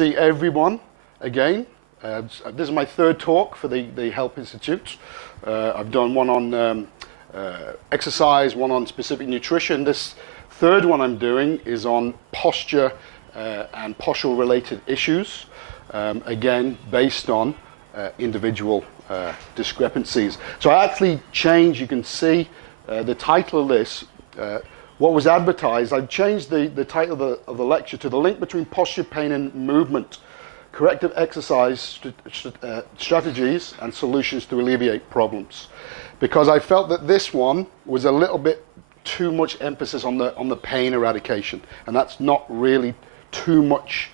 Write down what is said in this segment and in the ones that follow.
see everyone again. This is my third talk for the Help Institute. I've done one on exercise, one on specific nutrition. This third one I'm doing is on posture and postural-related issues, again, based on individual discrepancies. So I actually changed, you can see the title of this, what was advertised. I've changed the title of the lecture to The Link Between Posture, Pain and Movement, Corrective Exercise Strategies and Solutions to Alleviate Problems. Because I felt that this one was a little bit too much emphasis on the pain eradication. And that's not really too much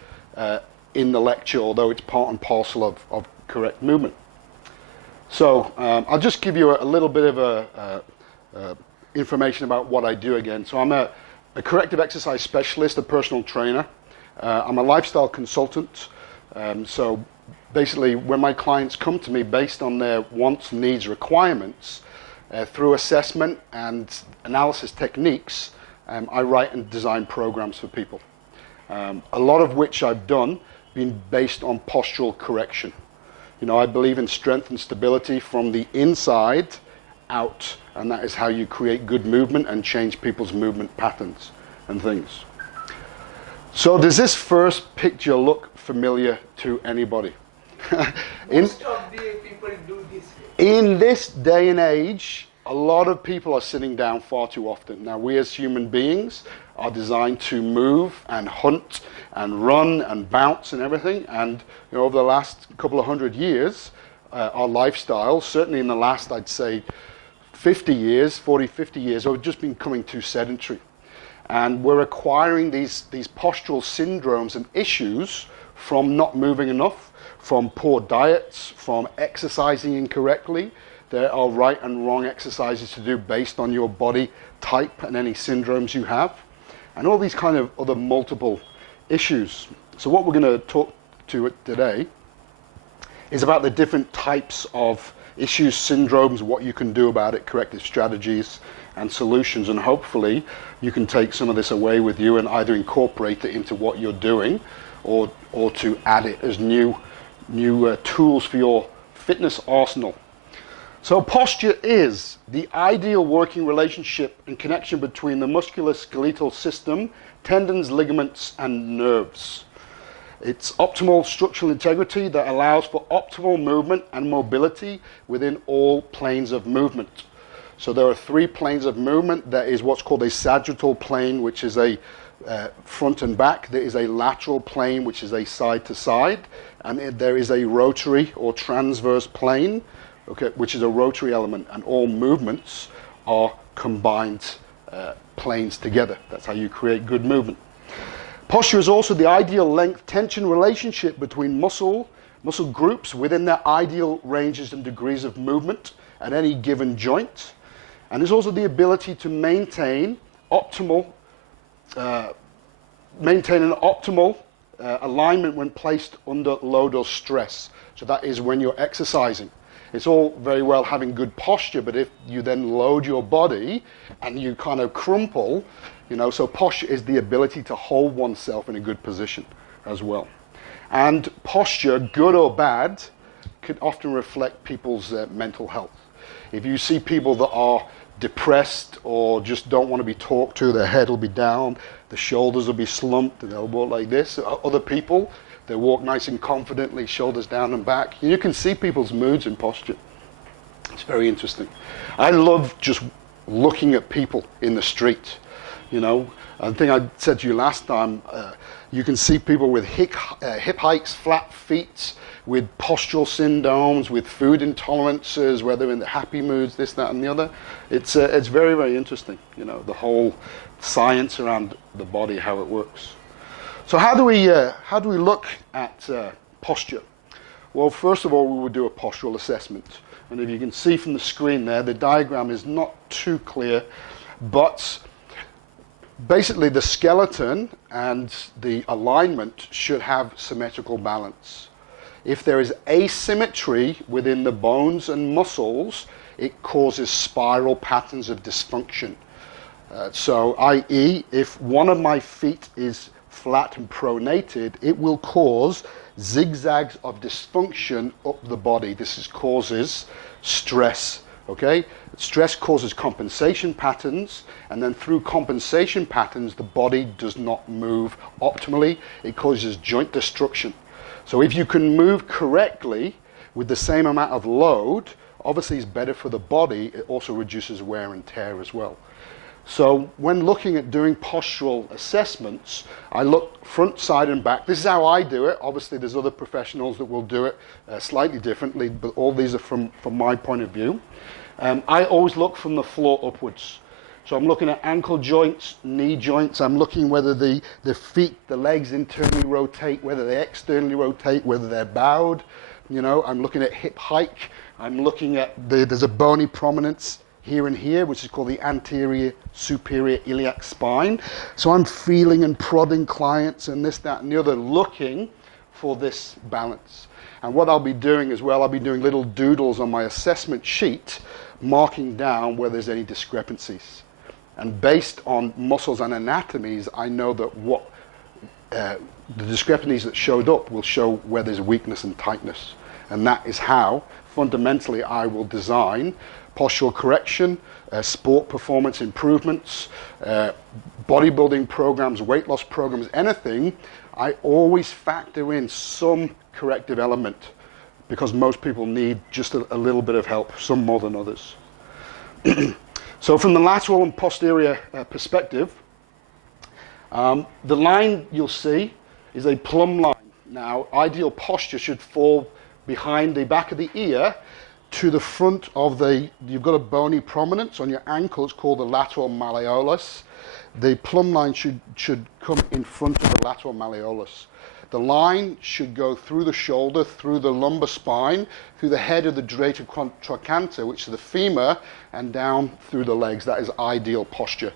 in the lecture, although it's part and parcel of correct movement. So I'll just give you a little bit of information about what I do again. So I'm a corrective exercise specialist, a personal trainer. I'm a lifestyle consultant. So basically, when my clients come to me based on their wants, needs, requirements, through assessment and analysis techniques, I write and design programs for people. A lot of which I've done been based on postural correction. You know, I believe in strength and stability from the inside out, and that is how you create good movement and change people's movement patterns and things. So does this first picture look familiar to anybody? Most of the people do this. In this day and age, a lot of people are sitting down far too often. Now, we as human beings are designed to move and hunt and run and bounce and everything. And you know, over the last couple of 100 years, our lifestyle, certainly in the last, I'd say, 50 years, 40, 50 years, have just been becoming too sedentary. And we're acquiring these postural syndromes and issues from not moving enough, from poor diets, from exercising incorrectly. There are right and wrong exercises to do based on your body type and any syndromes you have, and all these kind of other multiple issues. So what we're going to talk to today is about the different types of issues, syndromes, what you can do about it, corrective strategies and solutions, and hopefully you can take some of this away with you and either incorporate it into what you're doing or to add it as new tools for your fitness arsenal. So posture is the ideal working relationship and connection between the musculoskeletal system, tendons, ligaments, and nerves. It's optimal structural integrity that allows for optimal movement and mobility within all planes of movement. So there are 3 planes of movement. There is what's called a sagittal plane, which is a front and back. There is a lateral plane, which is a side to side. And there is a rotary or transverse plane, okay, which is a rotary element. And all movements are combined planes together. That's how you create good movement. Posture is also the ideal length-tension relationship between muscle groups within their ideal ranges and degrees of movement at any given joint. And there's also the ability to maintain an optimal alignment when placed under load or stress. So that is when you're exercising. It's all very well having good posture, but if you then load your body and you kind of crumple, you know, so posture is the ability to hold oneself in a good position as well. And posture, good or bad, can often reflect people's mental health. If you see people that are depressed or just don't want to be talked to, their head will be down, the shoulders will be slumped, and they'll walk like this. Other people, they walk nice and confidently, shoulders down and back. You can see people's moods in posture. It's very interesting. I love just looking at people in the street. You know, I think I said to you last time, you can see people with hip hikes, flat feet, with postural syndromes, with food intolerances, whether in the happy moods, this, that, and the other. It's very, very interesting, you know, the whole science around the body, how it works. So how do we look at posture? Well, first of all, we would do a postural assessment. And if you can see from the screen there, the diagram is not too clear, but basically the skeleton and the alignment should have symmetrical balance. If there is asymmetry within the bones and muscles, it causes spiral patterns of dysfunction. So i.e., if one of my feet is flat and pronated, it will cause zigzags of dysfunction up the body. This causes stress, okay? Stress causes compensation patterns, and then through compensation patterns, the body does not move optimally. It causes joint destruction. So if you can move correctly with the same amount of load, obviously it's better for the body. It also reduces wear and tear as well. So when looking at doing postural assessments, I look front, side, and back. This is how I do it. Obviously, there's other professionals that will do it slightly differently, but all these are from my point of view. I always look from the floor upwards. So I'm looking at ankle joints, knee joints. I'm looking whether the feet, the legs internally rotate, whether they externally rotate, whether they're bowed. You know, I'm looking at hip hike. I'm looking at, there's a bony prominence here and here, which is called the anterior superior iliac spine. So I'm feeling and prodding clients and this, that, and the other, looking for this balance. And what I'll be doing as well, I'll be doing little doodles on my assessment sheet, marking down where there's any discrepancies. And based on muscles and anatomies, I know that what the discrepancies that showed up will show where there's weakness and tightness. And that is how, fundamentally, I will design postural correction, sport performance improvements, bodybuilding programs, weight loss programs, anything. I always factor in some corrective element because most people need just a little bit of help, some more than others. So from the lateral and posterior perspective, the line you'll see is a plumb line. Now, ideal posture should fall behind the back of the ear to the front of you've got a bony prominence on your ankle. It's called the lateral malleolus. The plumb line should come in front of the lateral malleolus. The line should go through the shoulder, through the lumbar spine, through the head of the dreator trochanter, which is the femur, and down through the legs. That is ideal posture.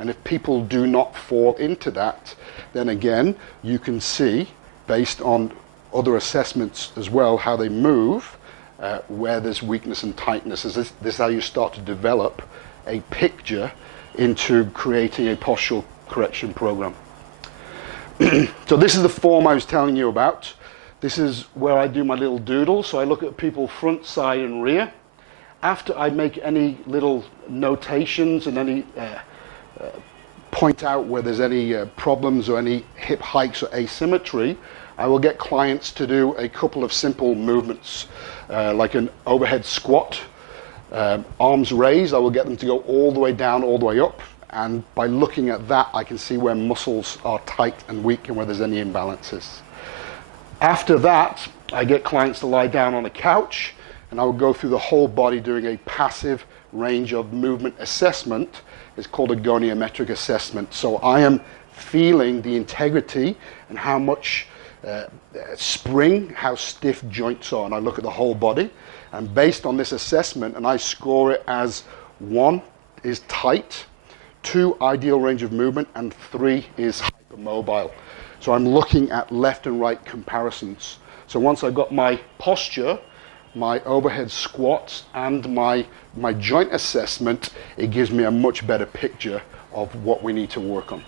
And if people do not fall into that, then again, you can see, based on other assessments as well, how they move, where there's weakness and tightness. This is how you start to develop a picture into creating a postural correction program. So this is the form I was telling you about. This is where I do my little doodle. So I look at people front, side, and rear. After I make any little notations and any point out where there's any problems or any hip hikes or asymmetry, I will get clients to do a couple of simple movements, like an overhead squat, arms raised. I will get them to go all the way down, all the way up. And by looking at that, I can see where muscles are tight and weak and where there's any imbalances. After that, I get clients to lie down on a couch, and I will go through the whole body doing a passive range of movement assessment. It's called a goniometric assessment. So I am feeling the integrity and how much spring, how stiff joints are. And I look at the whole body. And based on this assessment, and I score it as 1 is tight, 2 ideal range of movement, and 3 is hypermobile. So I'm looking at left and right comparisons. So once I've got my posture, my overhead squats, and my joint assessment, it gives me a much better picture of what we need to work on.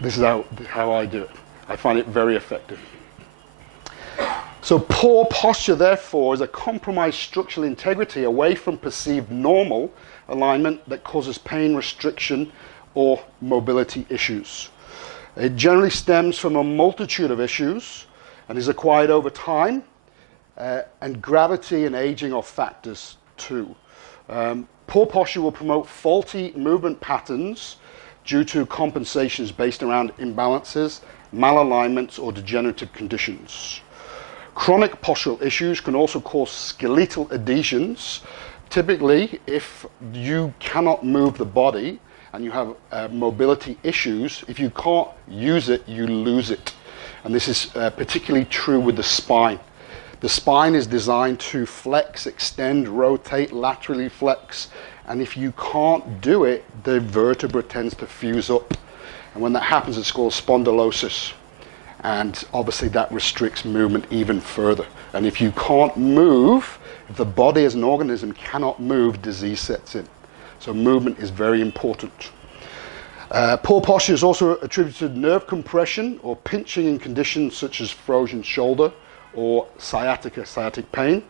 This is how I do it. I find it very effective. So poor posture, therefore, is a compromised structural integrity away from perceived normal alignment that causes pain, restriction, or mobility issues. It generally stems from a multitude of issues and is acquired over time, and gravity and aging are factors too. Poor posture will promote faulty movement patterns due to compensations based around imbalances, malalignments, or degenerative conditions. Chronic postural issues can also cause skeletal adhesions. Typically, if you cannot move the body and you have mobility issues, if you can't use it, you lose it. And this is particularly true with the spine. The spine is designed to flex, extend, rotate, laterally flex. And if you can't do it, the vertebra tends to fuse up. And when that happens, it's called spondylosis. And obviously that restricts movement even further. And if you can't move, if the body as an organism cannot move, disease sets in. So movement is very important. Poor posture is also attributed to nerve compression or pinching in conditions such as frozen shoulder or sciatic pain.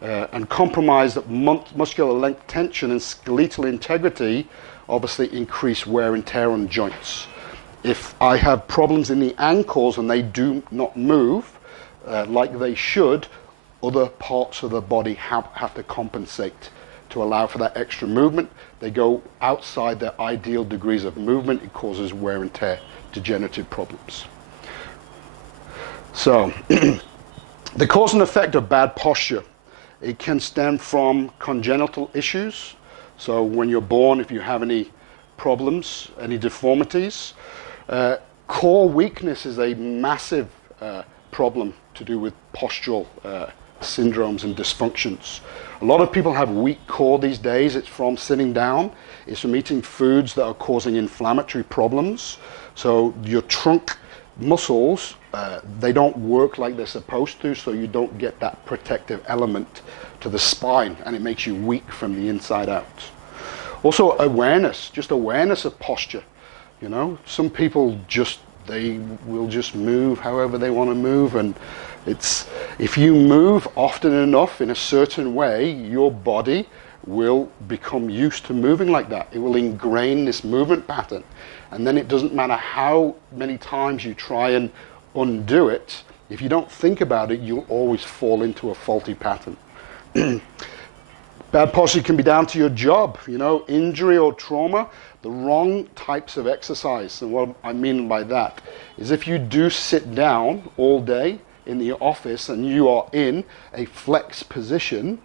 And compromised muscular length tension and skeletal integrity obviously increase wear and tear on joints. If I have problems in the ankles and they do not move like they should, other parts of the body have to compensate to allow for that extra movement. They go outside their ideal degrees of movement. It causes wear and tear, degenerative problems. So, the cause and effect of bad posture. It can stem from congenital issues. So when you're born, if you have any problems, any deformities. Core weakness is a massive problem to do with postural syndromes and dysfunctions. A lot of people have weak core these days. It's from sitting down. It's from eating foods that are causing inflammatory problems. So your trunk muscles, they don't work like they're supposed to, so you don't get that protective element to the spine, and it makes you weak from the inside out. Also awareness, just awareness of posture. You know, some people they will just move however they want to move, and if you move often enough in a certain way, your body will become used to moving like that. It will ingrain this movement pattern, and then it doesn't matter how many times you try and undo it. If you don't think about it, you'll always fall into a faulty pattern. Bad posture can be down to your job, you know, injury or trauma, the wrong types of exercise. And what I mean by that is if you do sit down all day in the office and you are in a flex position,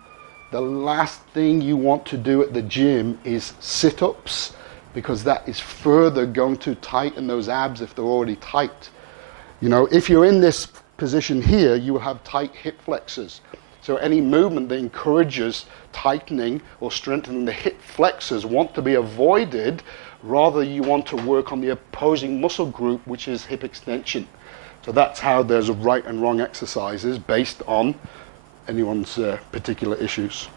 the last thing you want to do at the gym is sit-ups, because that is further going to tighten those abs if they're already tight. You know, if you're in this position here, you will have tight hip flexors. So any movement that encourages tightening or strengthening the hip flexors want to be avoided. Rather, you want to work on the opposing muscle group, which is hip extension. So that's how there's a right and wrong exercises based on anyone's particular issues.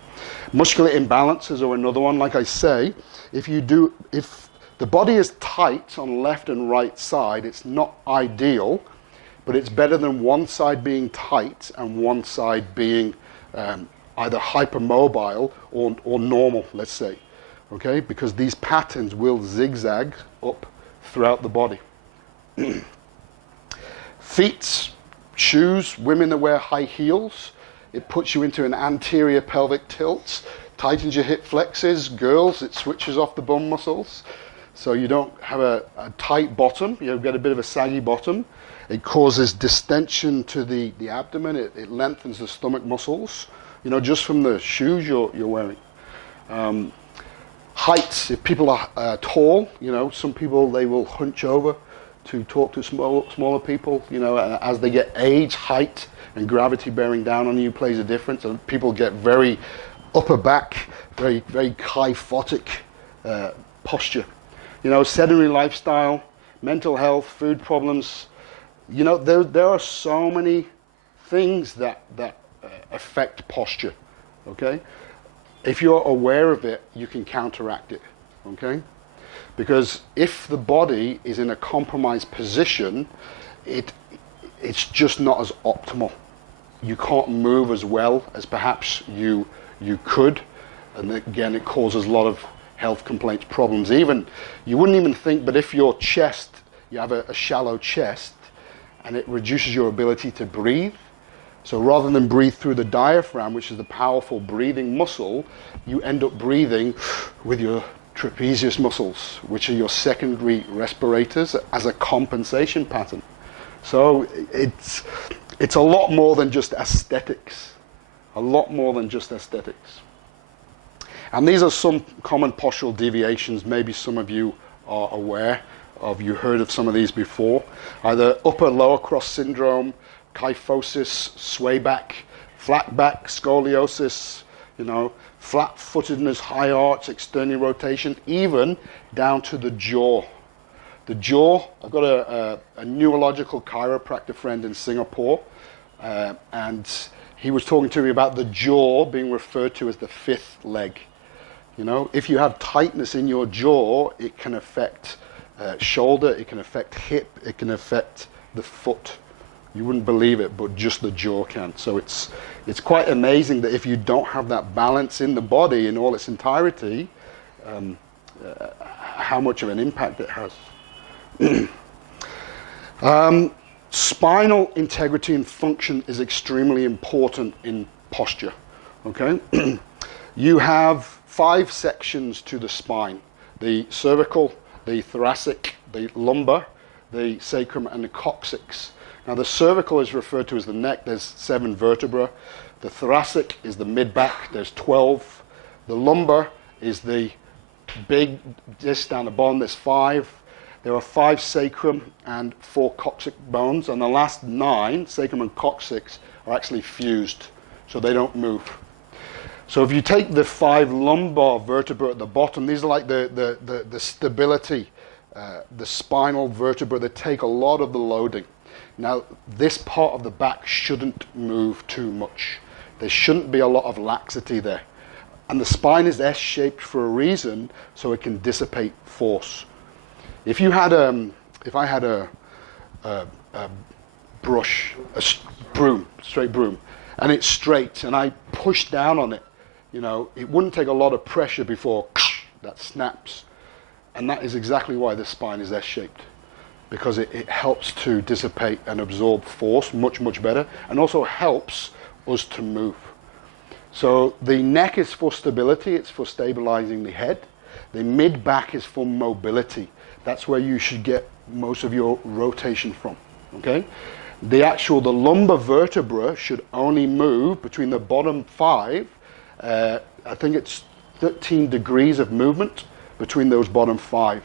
Muscular imbalances are another one. Like I say, if the body is tight on left and right side, it's not ideal, but it's better than one side being tight and one side being either hypermobile or normal, let's say, okay? Because these patterns will zigzag up throughout the body. Feet, shoes, women that wear high heels, it puts you into an anterior pelvic tilt, tightens your hip flexors. Girls, it switches off the bum muscles, so you don't have a tight bottom, you get a bit of a saggy bottom. It causes distension to the abdomen. It lengthens the stomach muscles, you know, just from the shoes you're wearing. Height, if people are tall, you know, some people, they will hunch over to talk to smaller people. You know, as they get age, height and gravity bearing down on you plays a difference. And people get very upper back, very, very kyphotic posture. You know, sedentary lifestyle, mental health, food problems. You know, there are so many things that affect posture, okay? If you're aware of it, you can counteract it, okay? Because if the body is in a compromised position, it's just not as optimal. You can't move as well as perhaps you could, and again, it causes a lot of health complaints, problems. Even, you wouldn't even think, but if your chest, you have a shallow chest, and it reduces your ability to breathe. So rather than breathe through the diaphragm, which is the powerful breathing muscle, you end up breathing with your trapezius muscles, which are your secondary respirators, as a compensation pattern. So it's a lot more than just aesthetics. A lot more than just aesthetics. And these are some common postural deviations. Maybe some of you are aware of, you heard of some of these before. Either upper lower cross syndrome, kyphosis, sway back, flat back, scoliosis, you know, flat-footedness, high arch, external rotation, even down to the jaw. The jaw, I've got a neurological chiropractor friend in Singapore, and he was talking to me about the jaw being referred to as the fifth leg. You know, if you have tightness in your jaw, it can affect shoulder, it can affect hip, it can affect the foot. You wouldn't believe it, but just the jaw can. So it's quite amazing that if you don't have that balance in the body in all its entirety, how much of an impact it has. Spinal integrity and function is extremely important in posture. Okay, you have 5 sections to the spine: the cervical, the thoracic, the lumbar, the sacrum, and the coccyx. Now the cervical is referred to as the neck. There's 7 vertebrae. The thoracic is the mid-back. There's 12. The lumbar is the big disc down the bottom. There's 5. There are 5 sacrum and 4 coccyx bones, and the last 9, sacrum and coccyx, are actually fused, so they don't move. So if you take the 5 lumbar vertebrae at the bottom, these are like the stability, the spinal vertebrae that take a lot of the loading. Now, this part of the back shouldn't move too much. There shouldn't be a lot of laxity there. And the spine is S-shaped for a reason, so it can dissipate force. If I had a brush, a broom, straight broom, and it's straight, and I push down on it, you know, it wouldn't take a lot of pressure before that snaps. And that is exactly why the spine is S-shaped, because it helps to dissipate and absorb force much, much better, and also helps us to move. So the neck is for stability, it's for stabilizing the head. The mid-back is for mobility. That's where you should get most of your rotation from, okay? The lumbar vertebra should only move between the bottom 5, I think it's 13 degrees of movement between those bottom 5.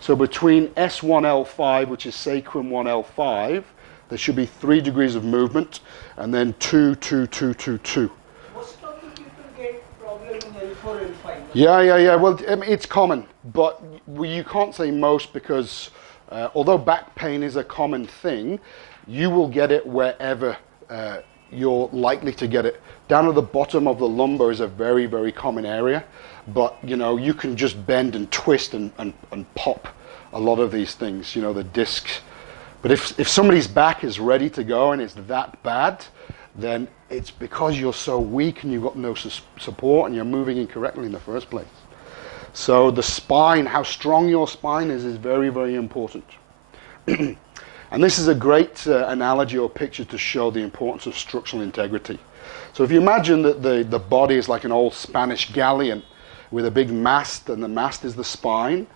So between S1L5, which is sacrum 1L5, there should be 3 degrees of movement, and then 2, 2, 2, 2, 2. Most of the people get problem in L4, L5. Yeah. Well, I mean, it's common, but you can't say most because although back pain is a common thing, you will get it wherever you're likely to get it. Down at the bottom of the lumbar is a very, very common area, but you know, you can just bend and twist and pop a lot of these things, you know, the discs. But if somebody's back is ready to go and it's that bad, then it's because you're so weak and you've got no support and you're moving incorrectly in the first place. So the spine, how strong your spine is very, very important. And this is a great analogy or picture to show the importance of structural integrity. So if you imagine that the body is like an old Spanish galleon with a big mast, and the mast is the spine,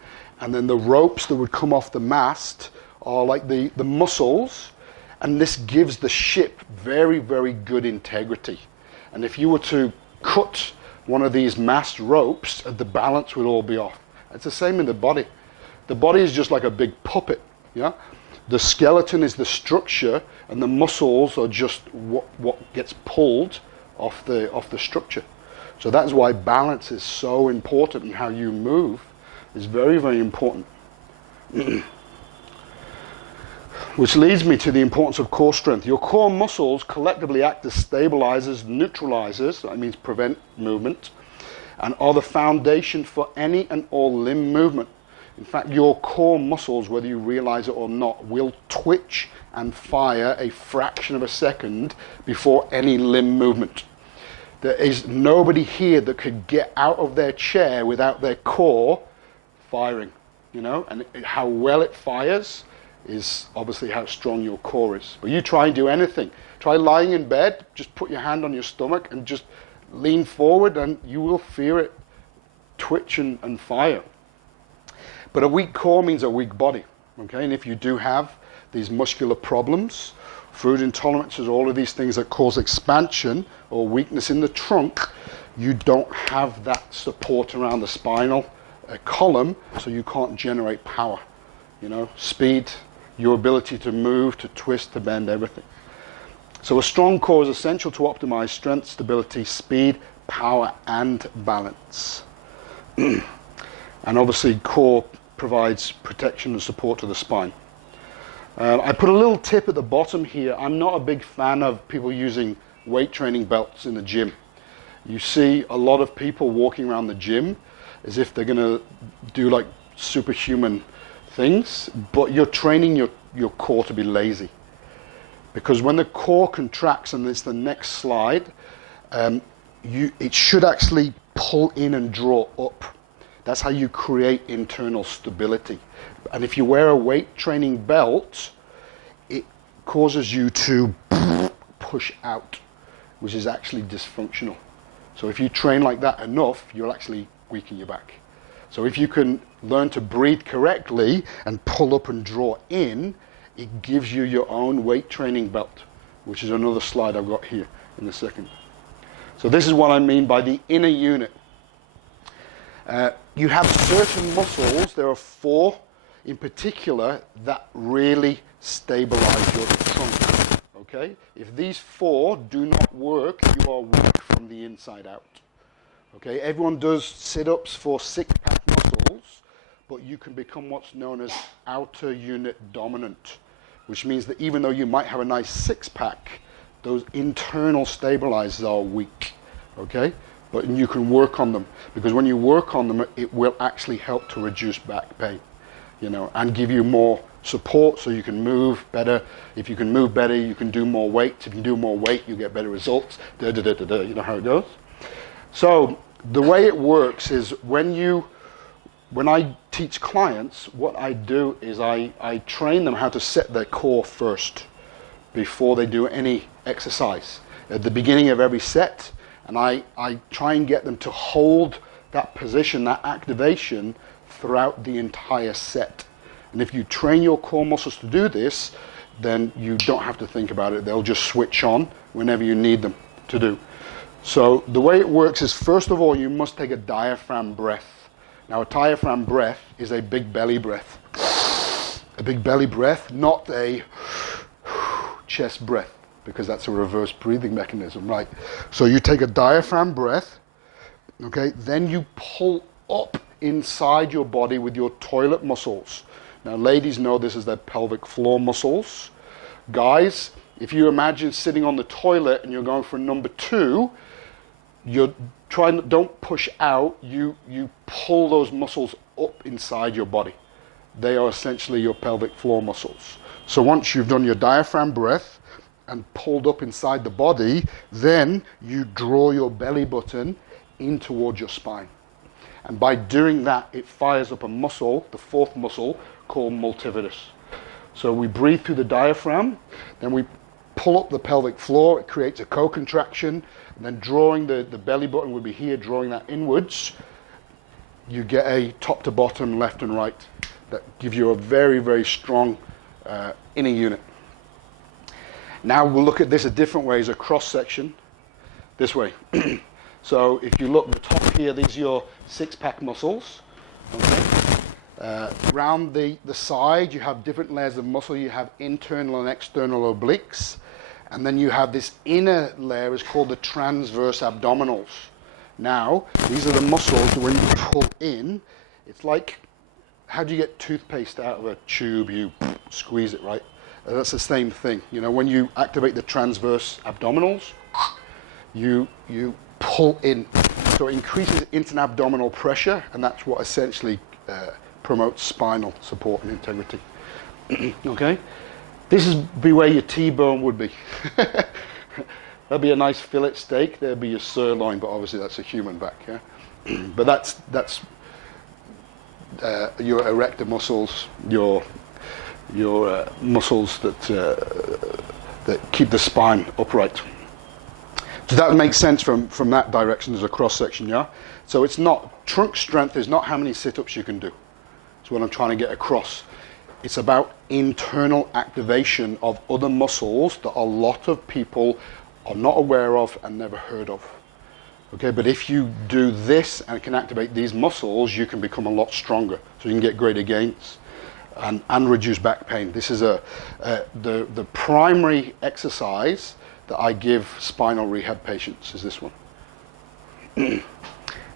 and then the ropes that would come off the mast are like the muscles, and this gives the ship very, very good integrity. And if you were to cut one of these mast ropes, the balance would all be off. It's the same in the body. The body is just like a big puppet, yeah? The skeleton is the structure, and the muscles are just what gets pulled off the structure. So that's why balance is so important, and how you move is very, very important. Which leads me to the importance of core strength. Your core muscles collectively act as stabilizers, neutralizers, that means prevent movement, and are the foundation for any and all limb movement. In fact, your core muscles, whether you realize it or not, will twitch and fire a fraction of a second before any limb movement. There is nobody here that could get out of their chair without their core firing, you know, and how well it fires is obviously how strong your core is. But you try and do anything. Try lying in bed, just put your hand on your stomach and just lean forward, and you will feel it twitch and fire. But a weak core means a weak body, okay? And if you do have these muscular problems, food intolerances, all of these things that cause expansion or weakness in the trunk, you don't have that support around the spinal column, so you can't generate power, you know, speed, your ability to move, to twist, to bend, everything. So a strong core is essential to optimize strength, stability, speed, power, and balance. And obviously, core provides protection and support to the spine. I put a little tip at the bottom here. I'm not a big fan of people using weight training belts in the gym. You see a lot of people walking around the gym as if they're going to do like superhuman things, but you're training your core to be lazy. Because when the core contracts, and it's the next slide, it should actually pull in and draw up. That's how you create internal stability. And if you wear a weight training belt, it causes you to push out, which is actually dysfunctional. So if you train like that enough, you'll actually weaken your back. So if you can learn to breathe correctly and pull up and draw in, it gives you your own weight training belt, which is another slide I've got here in a second. So this is what I mean by the inner unit. You have certain muscles, there are 4 in particular, that really stabilize your trunk, okay? If these 4 do not work, you are weak from the inside out, okay? Everyone does sit-ups for six-pack muscles, but you can become what's known as outer unit dominant, which means that even though you might have a nice six-pack, those internal stabilizers are weak, okay? But you can work on them, because when you work on them, it will actually help to reduce back pain, you know, and give you more support so you can move better. If you can move better, you can do more weight. If you do more weight, you get better results. You know how it goes? So the way it works is when I teach clients, what I do is I train them how to set their core first before they do any exercise. At the beginning of every set, and I try and get them to hold that position, that activation, throughout the entire set. And if you train your core muscles to do this, then you don't have to think about it. They'll just switch on whenever you need them to do. So the way it works is, first of all, you must take a diaphragm breath. Now, a diaphragm breath is a big belly breath. A big belly breath, not a chest breath, because that's a reverse breathing mechanism, right? So you take a diaphragm breath, okay? Then you pull up inside your body with your toilet muscles. Now, ladies know this as their pelvic floor muscles. Guys, if you imagine sitting on the toilet and you're going for number 2, you're trying, don't push out, you pull those muscles up inside your body. They are essentially your pelvic floor muscles. So once you've done your diaphragm breath and pulled up inside the body, then you draw your belly button in towards your spine. And by doing that, it fires up a muscle, the 4th muscle, called multifidus. So we breathe through the diaphragm, then we pull up the pelvic floor, it creates a co-contraction, and then drawing the belly button would be here, drawing that inwards. You get a top to bottom, left and right, that give you a very, very strong inner unit. Now we'll look at this a different way, as a cross section, this way. So if you look at the top here, these are your six-pack muscles. Okay. Around the side, you have different layers of muscle. You have internal and external obliques. And then you have this inner layer is called the transverse abdominals. Now, these are the muscles that when you pull in, it's like, how do you get toothpaste out of a tube? You squeeze it, right? That's the same thing. You know, when you activate the transverse abdominals, you pull in. So it increases inter-abdominal pressure, and that's what essentially promotes spinal support and integrity. Okay? This is be where your T-bone would be. That'd be a nice fillet steak. There'd be your sirloin, but obviously that's a human back, yeah? But that's your erector muscles, your muscles that keep the spine upright. So that makes sense from that direction as a cross section, yeah? So it's not, trunk strength is not how many sit-ups you can do. That's what I'm trying to get across. It's about internal activation of other muscles that a lot of people are not aware of and never heard of. Okay, but if you do this and can activate these muscles, you can become a lot stronger. So you can get greater gains and reduce back pain. This is the primary exercise that I give spinal rehab patients is this one.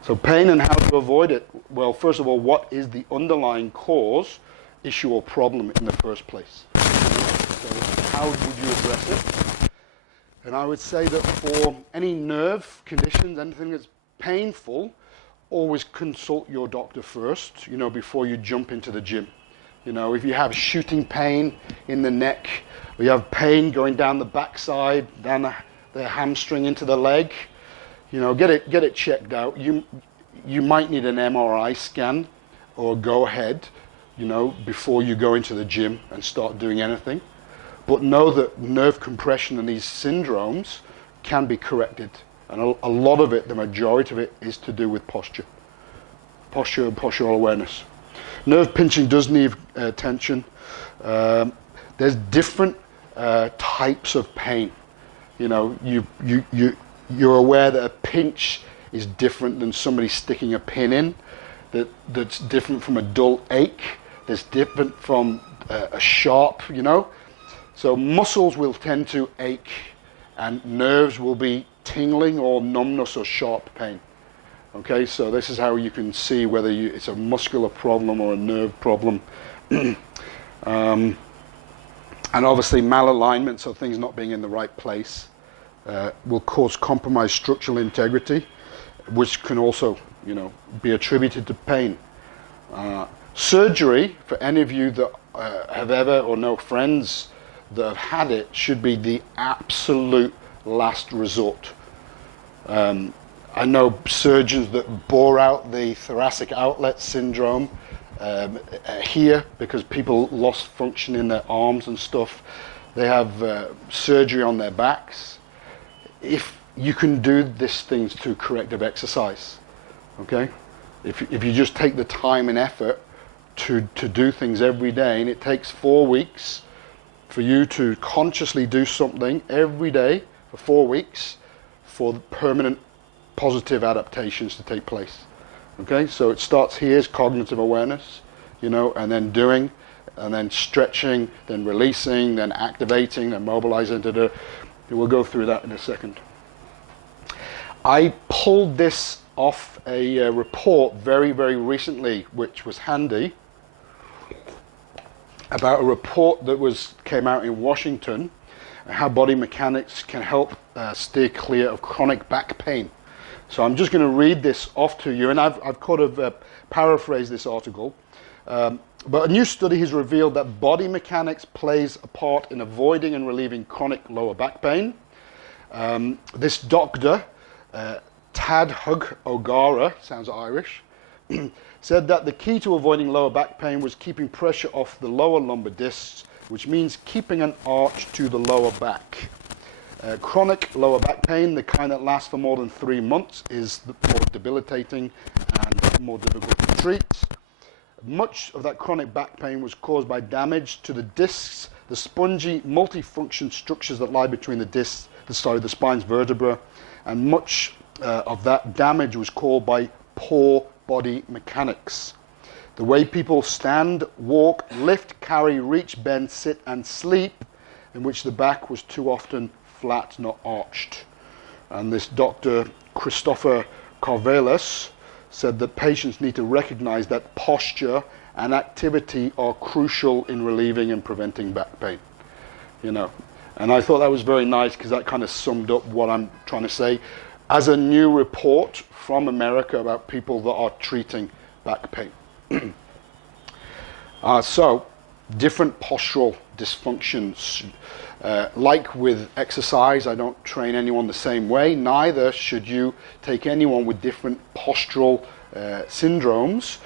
So pain and how to avoid it. Well, first of all, what is the underlying cause, issue or problem in the first place? So how would you address it? And I would say that for any nerve conditions, anything that's painful, always consult your doctor first, you know, before you jump into the gym. You know, if you have shooting pain in the neck, or you have pain going down the backside, down the hamstring into the leg, you know, get it checked out. You might need an MRI scan or a go ahead, you know, before you go into the gym and start doing anything. But know that nerve compression and these syndromes can be corrected. And a lot of it, the majority of it, is to do with posture and postural awareness. Nerve pinching does need attention. There's different types of pain. You know, you're aware that a pinch is different than somebody sticking a pin in. That's different from a dull ache. That's different from a sharp, you know. So muscles will tend to ache, and nerves will be tingling or numbness or sharp pain. Okay, so this is how you can see whether it's a muscular problem or a nerve problem. And obviously malalignment, so things not being in the right place, will cause compromised structural integrity, which can also, you know, be attributed to pain. Surgery, for any of you that have ever or know friends that have had it, should be the absolute last resort. I know surgeons that bore out the thoracic outlet syndrome here because people lost function in their arms and stuff. They have surgery on their backs. If you can do these things through corrective exercise, okay? If you just take the time and effort to do things every day, and it takes 4 weeks for you to consciously do something every day for 4 weeks for the permanent positive adaptations to take place. Okay, so it starts here as cognitive awareness, you know, and then doing, and then stretching, then releasing, then activating, then mobilizing. We'll go through that in a second. I pulled this off a report very, very recently, which was handy, about a report that came out in Washington, how body mechanics can help steer clear of chronic back pain. So I'm just going to read this off to you, and I've kind of paraphrased this article. But a new study has revealed that body mechanics plays a part in avoiding and relieving chronic lower back pain. This doctor, Tad Hug O'Gara, sounds Irish, said that the key to avoiding lower back pain was keeping pressure off the lower lumbar discs, which means keeping an arch to the lower back. Chronic lower back pain, the kind that lasts for more than 3 months, is more debilitating and more difficult to treat. Much of that chronic back pain was caused by damage to the discs, the spongy multifunction structures that lie between the discs, the spine's vertebra, and much of that damage was caused by poor body mechanics. The way people stand, walk, lift, carry, reach, bend, sit, and sleep, in which the back was too often flat, not arched. And this Dr. Christopher Carvelis said that patients need to recognize that posture and activity are crucial in relieving and preventing back pain. You know, and I thought that was very nice because that kind of summed up what I'm trying to say. As a new report from America about people that are treating back pain. So, different postural dysfunctions. Like with exercise, I don't train anyone the same way. Neither should you take anyone with different postural syndromes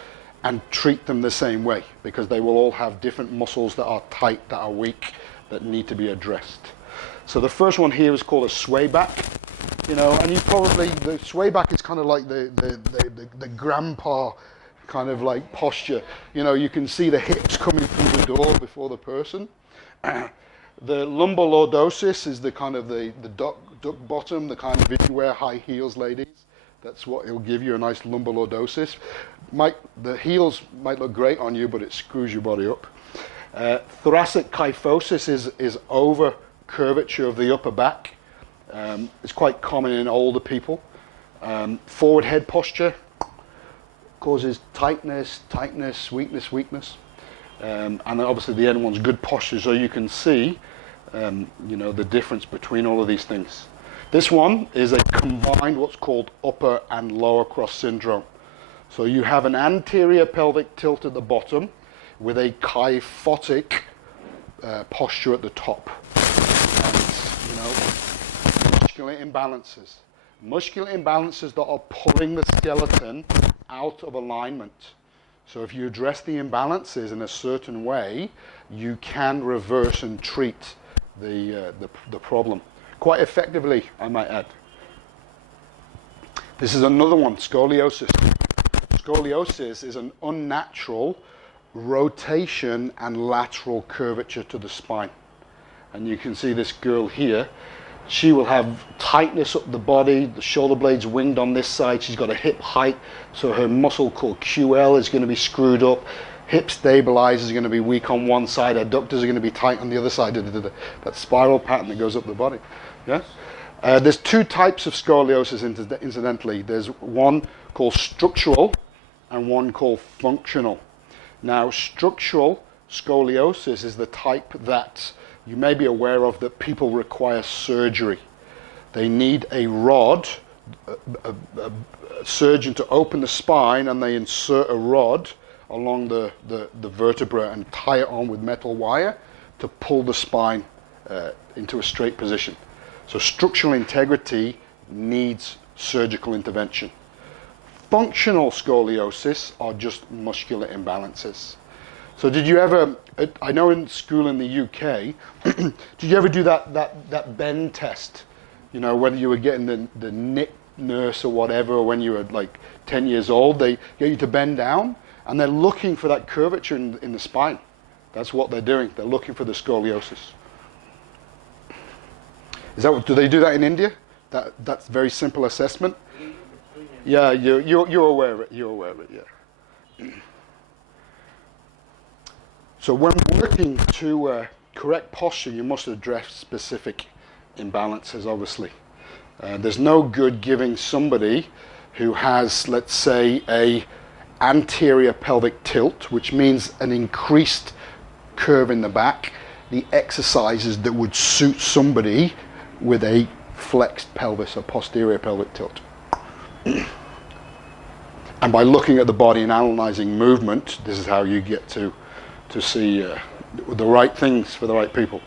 and treat them the same way, because they will all have different muscles that are tight, that are weak, that need to be addressed. So the first one here is called a sway back. You know, and the sway back is kind of like the grandpa kind of like posture. You know, you can see the hips coming through the door before the person. The lumbar lordosis is the kind of the duck bottom, the kind of, if you wear high heels, ladies, that's what it'll give you, a nice lumbar lordosis. The heels might look great on you, but it screws your body up. Thoracic kyphosis is over curvature of the upper back. It's quite common in older people. Forward head posture causes tightness, weakness. And obviously the end one's good posture, so you can see you know, the difference between all of these things. This one is a combined what's called upper and lower cross syndrome. So you have an anterior pelvic tilt at the bottom, with a kyphotic posture at the top. And, muscular imbalances. Muscular imbalances that are pulling the skeleton out of alignment. So if you address the imbalances in a certain way, you can reverse and treat the problem. Quite effectively, I might add. This is another one, scoliosis. Scoliosis is an unnatural rotation and lateral curvature to the spine. And you can see this girl here. She will have tightness up the body, the shoulder blades winged on this side. She's got a hip height, so her muscle called QL is going to be screwed up. Hip stabilizer is going to be weak on one side. Adductors are going to be tight on the other side. That spiral pattern that goes up the body. Yeah? There's two types of scoliosis, incidentally. There's one called structural and one called functional. Now, structural scoliosis is the type that you may be aware of that people require surgery. They need a rod, a surgeon to open the spine, and they insert a rod along the vertebra and tie it on with metal wire to pull the spine into a straight position. So structural integrity needs surgical intervention. Functional scoliosis are just muscular imbalances. So did you ever, I know in school in the UK, did you ever do that bend test? Whether you were getting the NIC nurse or whatever, or when you were like 10 years old, they get you to bend down, and they're looking for that curvature in the spine. That's what they're doing. They're looking for the scoliosis. Do they do that in India? That's very simple assessment? Yeah, you're aware of it. You're aware of it, yeah. So when working to correct posture, you must address specific imbalances, obviously. There's no good giving somebody who has, let's say, a anterior pelvic tilt, which means an increased curve in the back, the exercises that would suit somebody with a flexed pelvis, a posterior pelvic tilt. And by looking at the body and analyzing movement, this is how you get to see the right things for the right people.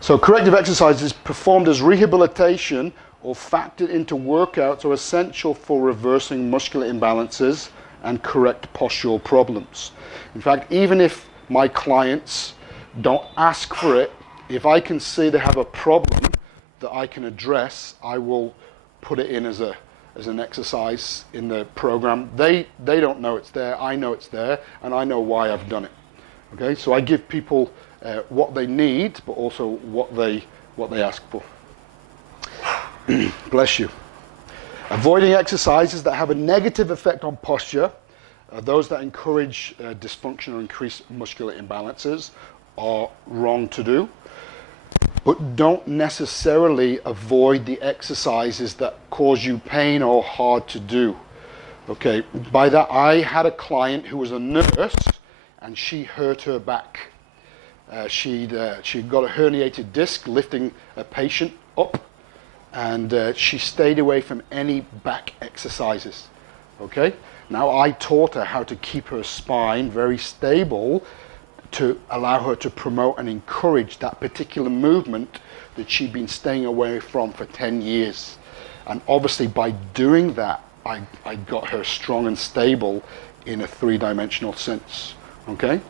So corrective exercises performed as rehabilitation or factored into workouts are essential for reversing muscular imbalances and correct postural problems. In fact, even if my clients don't ask for it, if I can see they have a problem that I can address, I will put it in as an exercise in the program. They don't know it's there, I know it's there, and I know why I've done it. Okay, so I give people what they need, but also what they ask for. Bless you. Avoiding exercises that have a negative effect on posture, those that encourage dysfunction or increase muscular imbalances, are wrong to do. But don't necessarily avoid the exercises that cause you pain or hard to do. Okay, by that I had a client who was a nurse, and she hurt her back. She'd got a herniated disc lifting a patient up, and she stayed away from any back exercises. Okay? Now I taught her how to keep her spine very stable to allow her to promote and encourage that particular movement that she'd been staying away from for 10 years. And obviously by doing that, I got her strong and stable in a three-dimensional sense. Okay?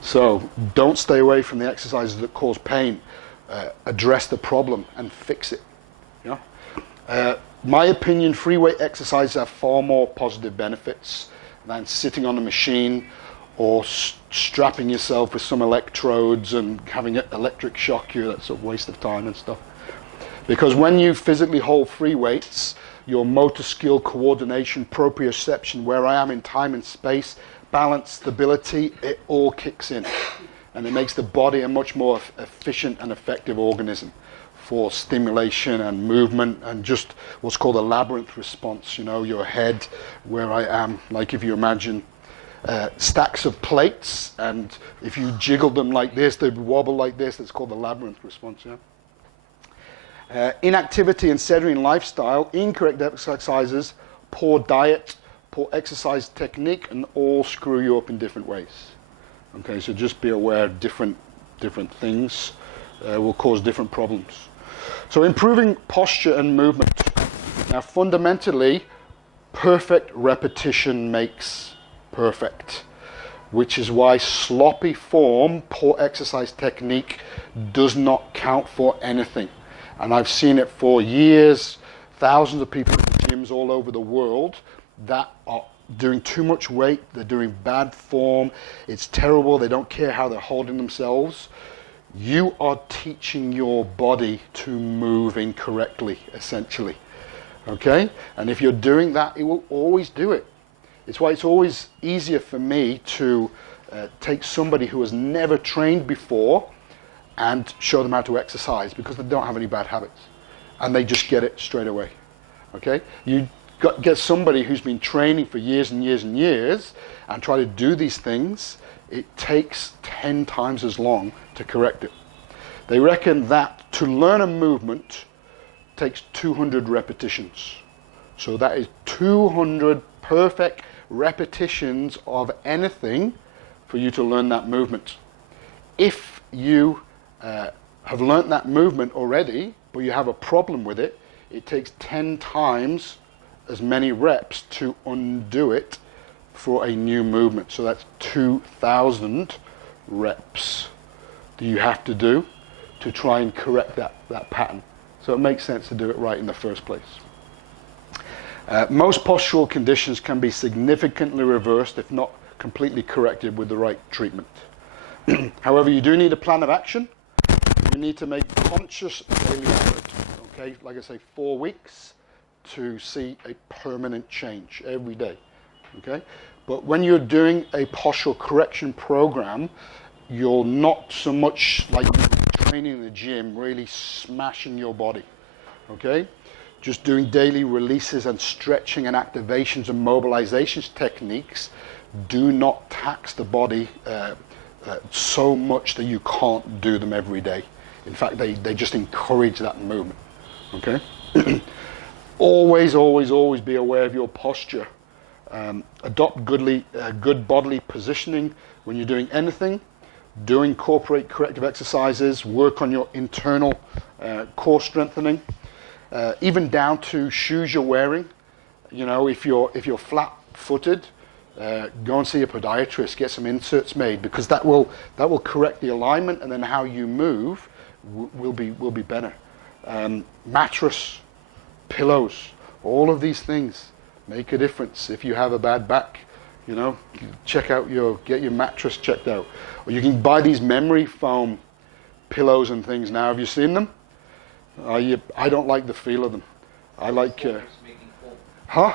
So don't stay away from the exercises that cause pain. Address the problem and fix it. Yeah? My opinion, free weight exercises have far more positive benefits than sitting on a machine or strapping yourself with some electrodes and having electric shock you. That's a waste of time and stuff. Because when you physically hold free weights, your motor skill, coordination, proprioception, where I am in time and space, balance, stability, it all kicks in. And it makes the body a much more efficient and effective organism for stimulation and movement and just what's called a labyrinth response. Your head, where I am, like if you imagine stacks of plates, and if you jiggle them like this, they wobble like this. It's called the labyrinth response. Inactivity and sedentary lifestyle, incorrect exercises, poor diet, poor exercise technique, and all screw you up in different ways. Okay, so just be aware different things will cause different problems. So improving posture and movement. Now fundamentally, perfect repetition makes perfect, which is why sloppy form, poor exercise technique does not count for anything. And I've seen it for years, thousands of people in gyms all over the world that are doing too much weight, they're doing bad form, it's terrible, they don't care how they're holding themselves. You are teaching your body to move incorrectly, essentially. Okay? And if you're doing that, it will always do it. It's why it's always easier for me to take somebody who has never trained before and show them how to exercise, because they don't have any bad habits. And they just get it straight away. Okay? You get somebody who's been training for years and years and years and try to do these things, it takes 10 times as long to correct it. They reckon that to learn a movement takes 200 repetitions. So that is 200 perfect repetitions of anything for you to learn that movement. If you have learnt that movement already, but you have a problem with it, it takes 10 times as many reps to undo it for a new movement. So that's 2,000 reps that you have to do to try and correct that pattern. So it makes sense to do it right in the first place. Most postural conditions can be significantly reversed, if not completely corrected, with the right treatment. However, you do need a plan of action. You need to make conscious daily effort. Okay, like I say, 4 weeks to see a permanent change every day. Okay, but when you're doing a postural correction program, you're not so much like training in the gym, really smashing your body. Okay, just doing daily releases and stretching and activations and mobilizations techniques do not tax the body so much that you can't do them every day. In fact, they just encourage that movement. Okay. Always, always, always be aware of your posture. Adopt good bodily positioning when you're doing anything. Do incorporate corrective exercises. Work on your internal core strengthening. Even down to shoes you're wearing. You know, if you're flat-footed, go and see a podiatrist. Get some inserts made, because that will correct the alignment, and then how you move will be better. Mattress, pillows, all of these things make a difference. If you have a bad back, you know, get your mattress checked out. Or you can buy these memory foam pillows and things now. Have you seen them? I don't like the feel of them. I like huh?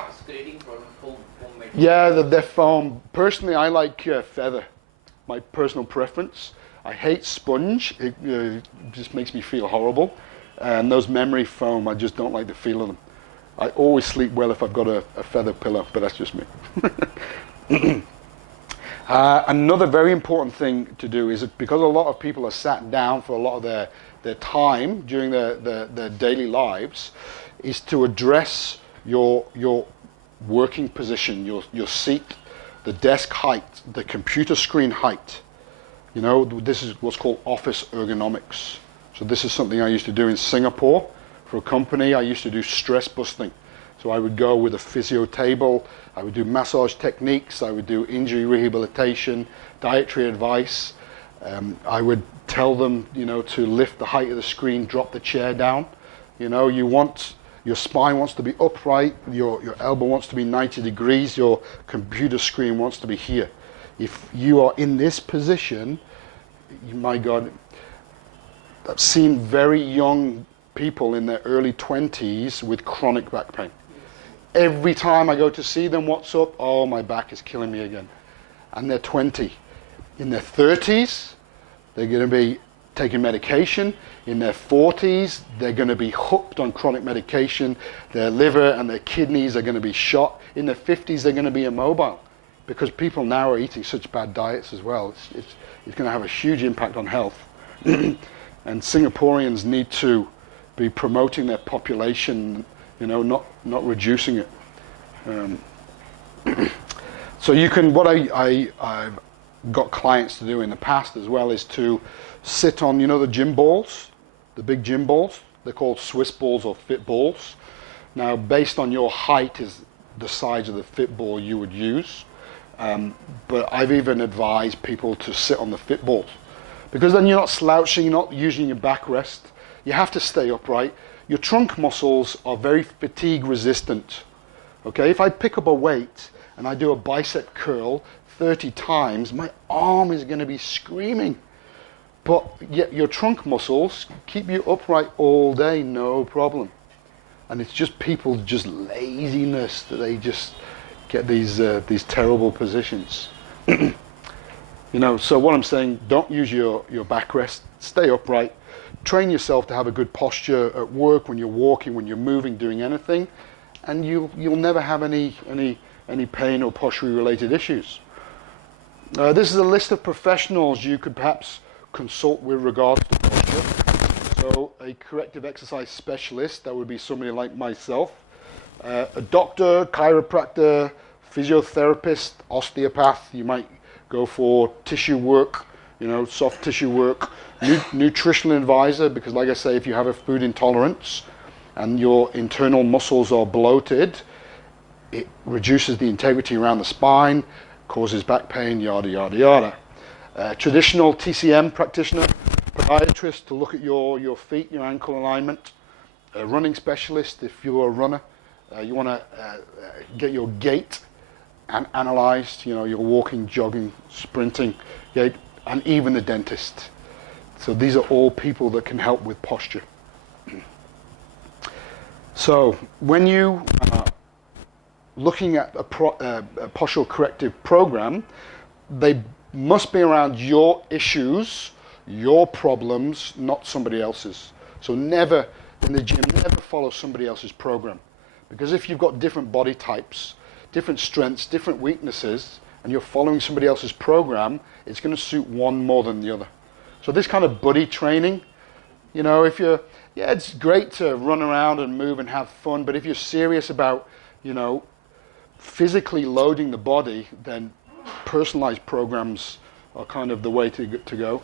Yeah, they're foam. Personally, I like feather. My personal preference. I hate sponge. It just makes me feel horrible. And those memory foam, I just don't like the feel of them. I always sleep well if I've got a feather pillow, but that's just me. Another very important thing to do is, because a lot of people are sat down for a lot of their time during their daily lives, is to address your working position, your seat, the desk height, the computer screen height. You know, this is what's called office ergonomics. So this is something I used to do in Singapore for a company. I used to do stress busting. So I would go with a physio table, I would do massage techniques, I would do injury rehabilitation, dietary advice. I would tell them, you know, to lift the height of the screen, drop the chair down. You know, your spine wants to be upright, your elbow wants to be 90 degrees, your computer screen wants to be here. If you are in this position, my God, I've seen very young people in their early 20s with chronic back pain. Every time I go to see them, what's up? Oh, my back is killing me again. And they're 20. In their 30s, they're going to be taking medication. In their 40s, they're going to be hooked on chronic medication. Their liver and their kidneys are going to be shot. In their 50s, they're going to be immobile, because people now are eating such bad diets as well. It's going to have a huge impact on health. And Singaporeans need to be promoting their population, you know, not reducing it. So you can, what I got clients to do in the past as well is to sit on, you know, the gym balls, the big gym balls. They're called Swiss balls or fit balls. Now, based on your height is the size of the fit ball you would use. But I've even advised people to sit on the fit balls, because then you're not slouching, you're not using your backrest. You have to stay upright. Your trunk muscles are very fatigue resistant. Okay, if I pick up a weight and I do a bicep curl 30 times, my arm is going to be screaming. But yet your trunk muscles keep you upright all day, no problem. And it's just people's just laziness that they just get these terrible positions. You know, so what I'm saying, don't use your backrest, stay upright, train yourself to have a good posture at work, when you're walking, when you're moving, doing anything, and you'll never have any pain or posture related issues. This is a list of professionals you could perhaps consult with regards to posture. So a corrective exercise specialist, that would be somebody like myself, a doctor, chiropractor, physiotherapist, osteopath. You might go for tissue work, you know, soft tissue work, nutritional advisor, because like I say, if you have a food intolerance and your internal muscles are bloated, it reduces the integrity around the spine, causes back pain, yada, yada, yada. Traditional TCM practitioner, podiatrist to look at your feet, your ankle alignment. A running specialist, if you're a runner, you want to get your gait analyzed, you know, your walking, jogging, sprinting gait, and even the dentist. So these are all people that can help with posture. So when you looking at a postural corrective program, they must be around your issues, your problems, not somebody else's. So never in the gym, never follow somebody else's program, because if you've got different body types, different strengths, different weaknesses, and you're following somebody else's program, it's going to suit one more than the other. So this kind of buddy training, you know, if you're, yeah, it's great to run around and move and have fun, but if you're serious about, you know, physically loading the body, then personalized programs are kind of the way to go.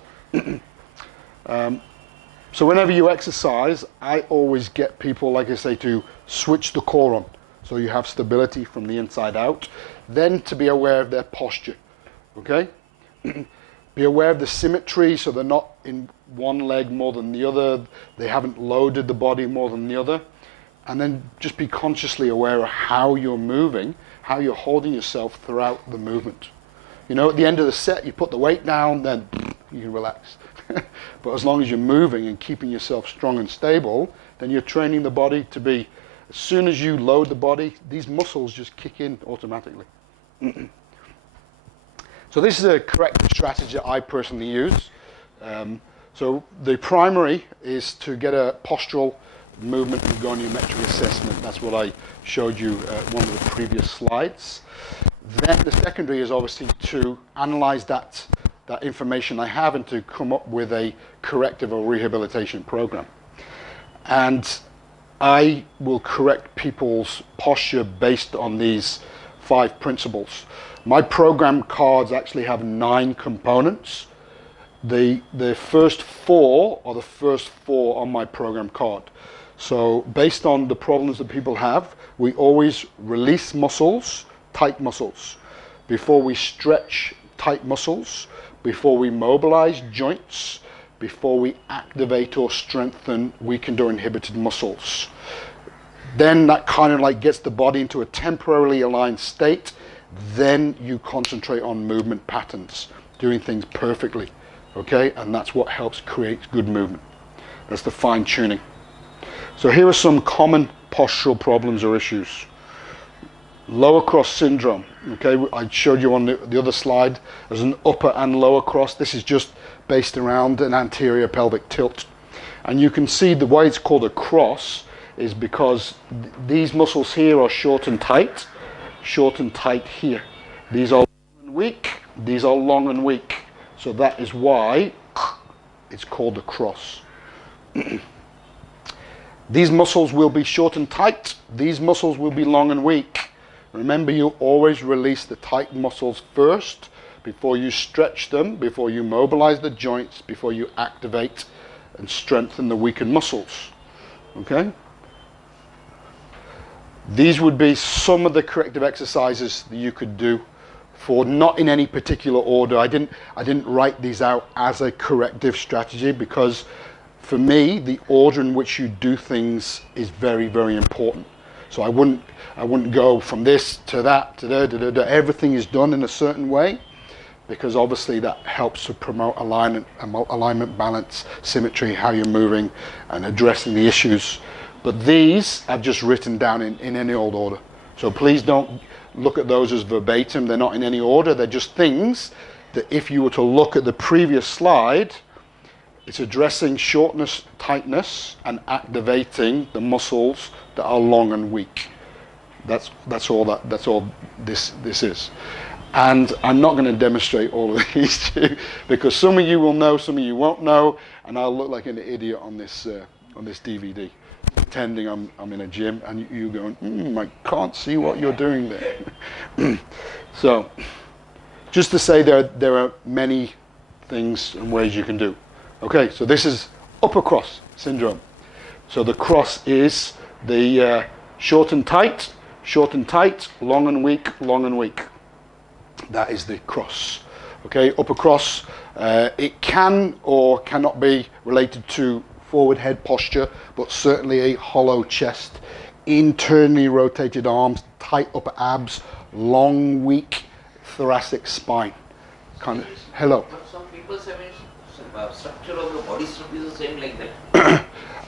So whenever you exercise, I always get people, like I say, to switch the core on, so you have stability from the inside out. Then to be aware of their posture, okay? Be aware of the symmetry, so they're not in one leg more than the other, they haven't loaded the body more than the other. And then just be consciously aware of how you're moving, how you're holding yourself throughout the movement. You know, at the end of the set, you put the weight down, then you can relax. But as long as you're moving and keeping yourself strong and stable, then you're training the body to be, as soon as you load the body, these muscles just kick in automatically. So this is a corrective strategy that I personally use. So the primary is to get a postural movement and goniometric assessment. That's what I showed you one of the previous slides. Then the secondary is obviously to analyze that information I have and to come up with a corrective or rehabilitation program. And I will correct people's posture based on these 5 principles. My program cards actually have 9 components. The first 4 are the first 4 on my program card. So based on the problems that people have, we always release muscles, tight muscles, before we stretch tight muscles, before we mobilize joints, before we activate or strengthen weakened or inhibited muscles. Then that kind of like gets the body into a temporarily aligned state. Then you concentrate on movement patterns, doing things perfectly, okay? And that's what helps create good movement. That's the fine tuning. So here are some common postural problems or issues. Lower cross syndrome, okay? I showed you on the other slide as an upper and lower cross. This is just based around an anterior pelvic tilt. And you can see the way it's called a cross is because these muscles here are short and tight here. These are long and weak, these are long and weak. So that is why it's called a cross. These muscles will be short and tight, these muscles will be long and weak. Remember, you always release the tight muscles first before you stretch them, before you mobilize the joints, before you activate and strengthen the weakened muscles. Okay? These would be some of the corrective exercises that you could do, for not in any particular order. I didn't write these out as a corrective strategy, because for me the order in which you do things is very, very important. So I wouldn't go from this to that to da. Everything is done in a certain way, because obviously that helps to promote alignment, balance, symmetry, how you're moving and addressing the issues. But these I've just written down in any old order. So please don't look at those as verbatim. They're not in any order. They're just things that if you were to look at the previous slide, it's addressing shortness, tightness, and activating the muscles that are long and weak. That's all this is. And I'm not going to demonstrate all of these to you, because some of you will know, some of you won't know, and I'll look like an idiot on this DVD, pretending I'm in a gym, and you going, I can't see what you're doing there. So, just to say there are many things and ways you can do. Okay, so this is upper cross syndrome. So the cross is the short and tight, long and weak. That is the cross. Okay, upper cross. It can or cannot be related to forward head posture, but certainly a hollow chest, internally rotated arms, tight upper abs, long, weak thoracic spine. Kind of. Hello. But some people say structure of the body structure is the same like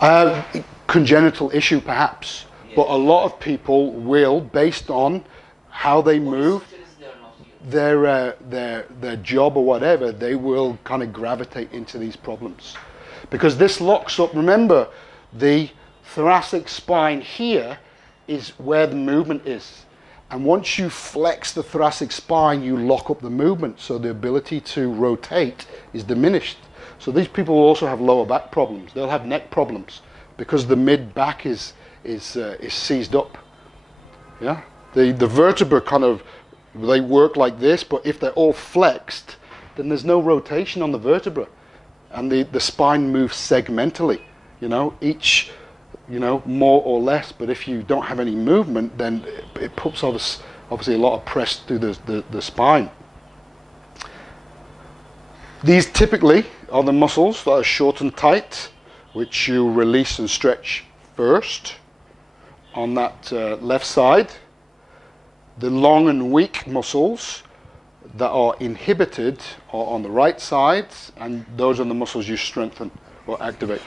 that. Congenital issue perhaps, yes. But a lot of people will, based on how they move, their job or whatever, they will kind of gravitate into these problems. Because this locks up, remember, the thoracic spine here is where the movement is. And once you flex the thoracic spine, you lock up the movement, so the ability to rotate is diminished. So these people will also have lower back problems. They'll have neck problems because the mid back is seized up. Yeah, the vertebra kind of, they work like this, but if they're all flexed, then there's no rotation on the vertebra, and the spine moves segmentally. Each, more or less. But if you don't have any movement, then it puts obviously a lot of press through the spine. These typically are the muscles that are short and tight, which you release and stretch first on that left side. The long and weak muscles that are inhibited are on the right side, and those are the muscles you strengthen or activate.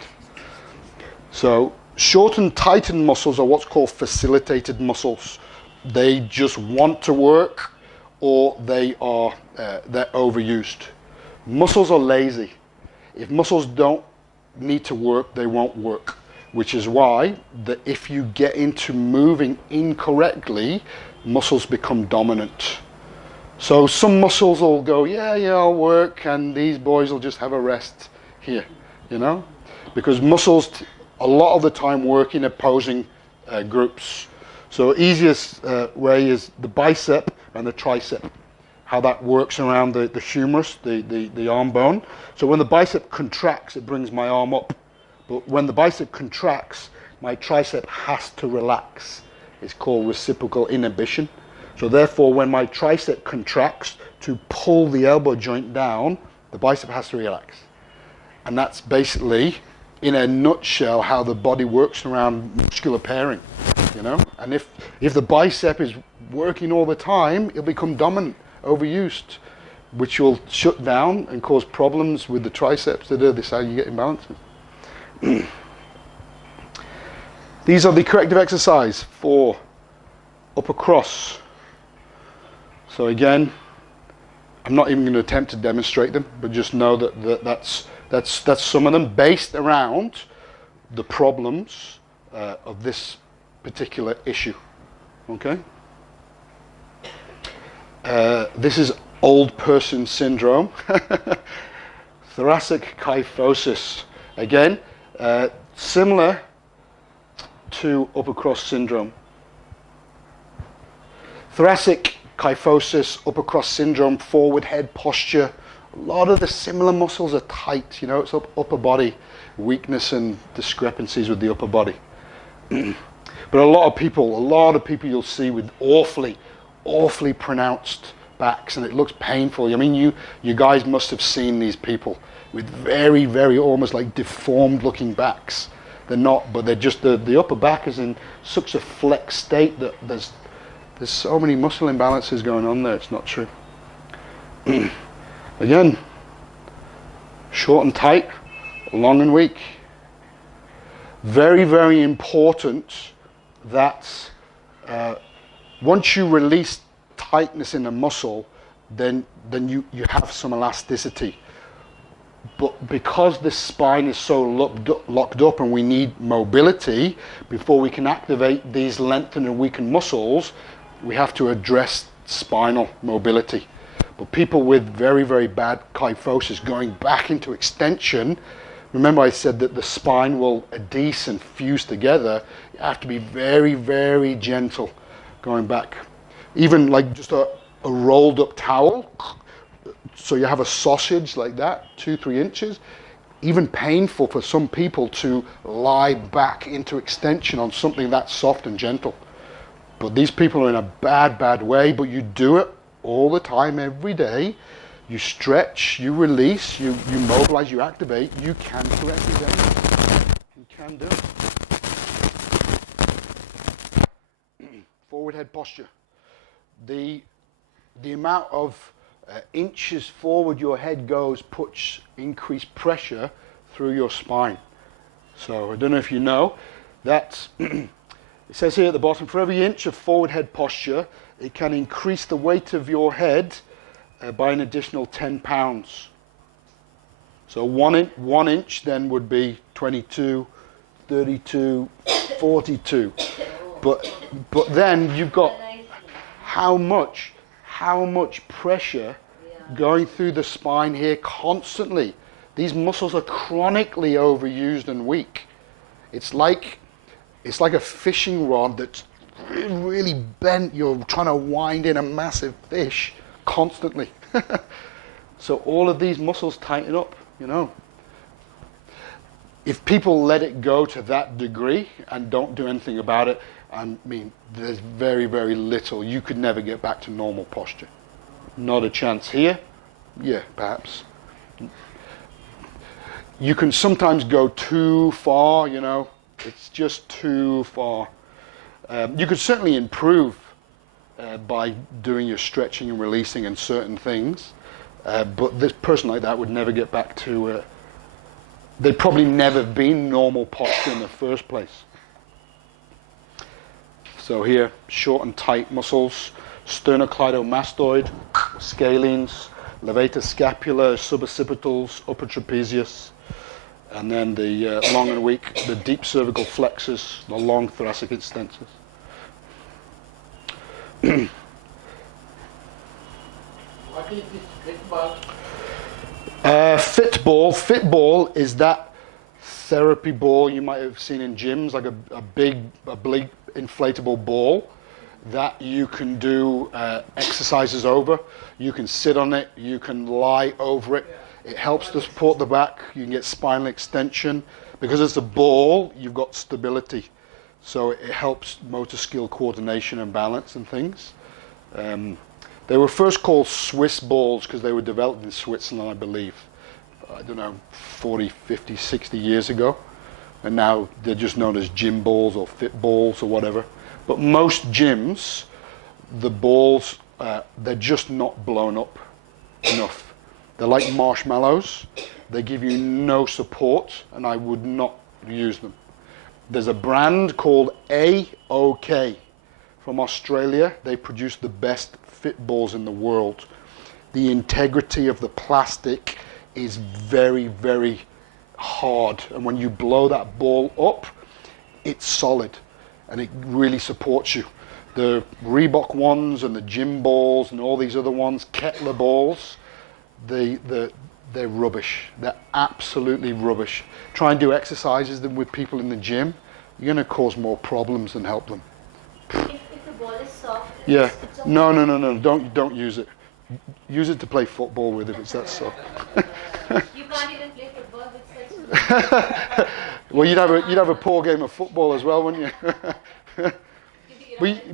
So short and tightened muscles are what's called facilitated muscles. They just want to work, or they're overused. Muscles are lazy. If muscles don't need to work, they won't work, which is why if you get into moving incorrectly, muscles become dominant. So some muscles will go, yeah, I'll work, and these boys will just have a rest here, because muscles a lot of the time work in opposing groups. So easiest way is the bicep and the tricep, how that works around the humerus, the arm bone. So when the bicep contracts, it brings my arm up. But when the bicep contracts, my tricep has to relax. It's called reciprocal inhibition. So therefore, when my tricep contracts to pull the elbow joint down, the bicep has to relax. And that's basically, in a nutshell, how the body works around muscular pairing, And if the bicep is working all the time, it'll become dominant, overused, which will shut down and cause problems with the triceps. This is how you get imbalances. These are the corrective exercise for upper cross. So again, I'm not even going to attempt to demonstrate them, but just know that's some of them based around the problems of this particular issue. Okay. This is old person syndrome, thoracic kyphosis. Again, similar to upper cross syndrome. Thoracic kyphosis, upper cross syndrome, forward head posture. A lot of the similar muscles are tight, you know, it's upper body weakness and discrepancies with the upper body. But a lot of people you'll see with awfully pronounced backs, and it looks painful. I mean, you guys must have seen these people with very, very almost like deformed looking backs. They're not, but they're just, the upper back is in such a flex state that there's so many muscle imbalances going on there, it's not true. Again, short and tight, long and weak. Very, very important that once you release tightness in the muscle, then you have some elasticity. But because the spine is so locked up and we need mobility, before we can activate these lengthened and weakened muscles, we have to address spinal mobility. But people with very, very bad kyphosis going back into extension, remember I said that the spine will adhese and fuse together. You have to be very, very gentle going back. Even like just a rolled up towel, so you have a sausage like that, 2-3 inches, even painful for some people to lie back into extension on something that soft and gentle. But these people are in a bad, bad way, but you do it all the time, every day. You stretch, you release, you mobilize, you activate, you can correct it down. You can do it. Forward head posture. The amount of inches forward your head goes puts increased pressure through your spine. So I don't know if you know, that it says here at the bottom, for every inch of forward head posture, it can increase the weight of your head by an additional 10 pounds. So one inch then would be 22, 32, 42. But then you've got how much pressure going through the spine here constantly. These muscles are chronically overused and weak. It's like a fishing rod that's really bent. You're trying to wind in a massive fish constantly. So all of these muscles tighten up, you know. If people let it go to that degree and don't do anything about it, I mean, there's very, very little. You could never get back to normal posture. Not a chance here. Yeah, perhaps. You can sometimes go too far, you know. It's just too far. You could certainly improve by doing your stretching and releasing and certain things. But this person like that would never get back to... they'd probably never been normal posture in the first place. So here, short and tight muscles, sternocleidomastoid, scalenes, levator scapula, suboccipitals, upper trapezius, and then the long and weak, the deep cervical flexors, the long thoracic extensors. What is this fit ball? Fit ball is that therapy ball you might have seen in gyms, like a big inflatable ball that you can do exercises over. You can sit on it, you can lie over it. It helps to support the back. You can get spinal extension. Because it's a ball, you've got stability. So it helps motor skill coordination and balance and things. They were first called Swiss balls because they were developed in Switzerland, I believe. I don't know, 40, 50, 60 years ago. And now they're just known as gym balls or fit balls or whatever. But most gyms, the balls, they're just not blown up enough. They're like marshmallows. They give you no support, and I would not use them. There's a brand called AOK from Australia. They produce the best fit balls in the world. The integrity of the plastic is very, very hard, and when you blow that ball up, it's solid, and it really supports you. The Reebok ones and the gym balls and all these other ones, Kettler balls, they're rubbish. They're absolutely rubbish. Try and do exercises with people in the gym, you're going to cause more problems than help them. If the ball is soft. Yeah. It's okay. No. Don't use it. Use it to play football with if it's that soft. You can't even play football with such. Well, you'd have a poor game of football as well, wouldn't you?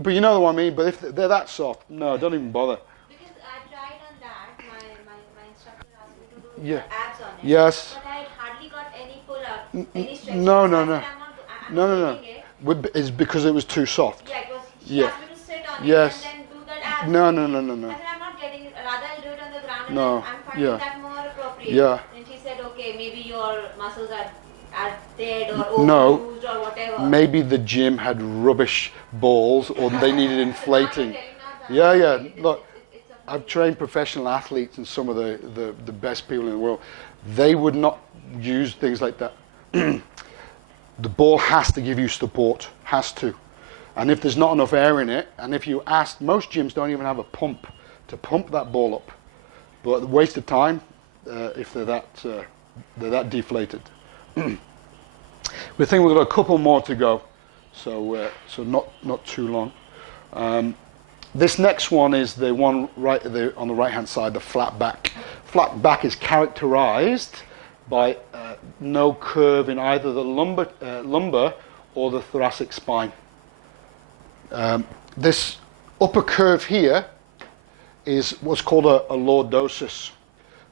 but you know what I mean. But if they're that soft, no, don't even bother. Because I tried on that, my instructor asked me to do Yeah. abs on it. Yes. But I hardly got any pull up, any stretch. No. I'm not doing it. It's because it was too soft. Yeah, it was. She Yeah. asked me to sit on Yes. it and then do that abs. No. I said I'm not getting it. Rather I'll do it on the ground. No. And I'm finding Yeah. that more appropriate. Yeah. And she said, okay, maybe your muscles are dead or No. overused or whatever. Maybe the gym had rubbish balls or they needed inflating. Yeah. Look, I've trained professional athletes and some of the best people in the world. They would not use things like that. The ball has to give you support, has to. And if there's not enough air in it, and if you ask, most gyms don't even have a pump to pump that ball up. But a waste of time if they're that deflated. We think we've got a couple more to go, so not too long. This next one is the one right on the right-hand side, the flat back. Flat back is characterized by no curve in either the lumbar or the thoracic spine. This upper curve here is what's called a lordosis.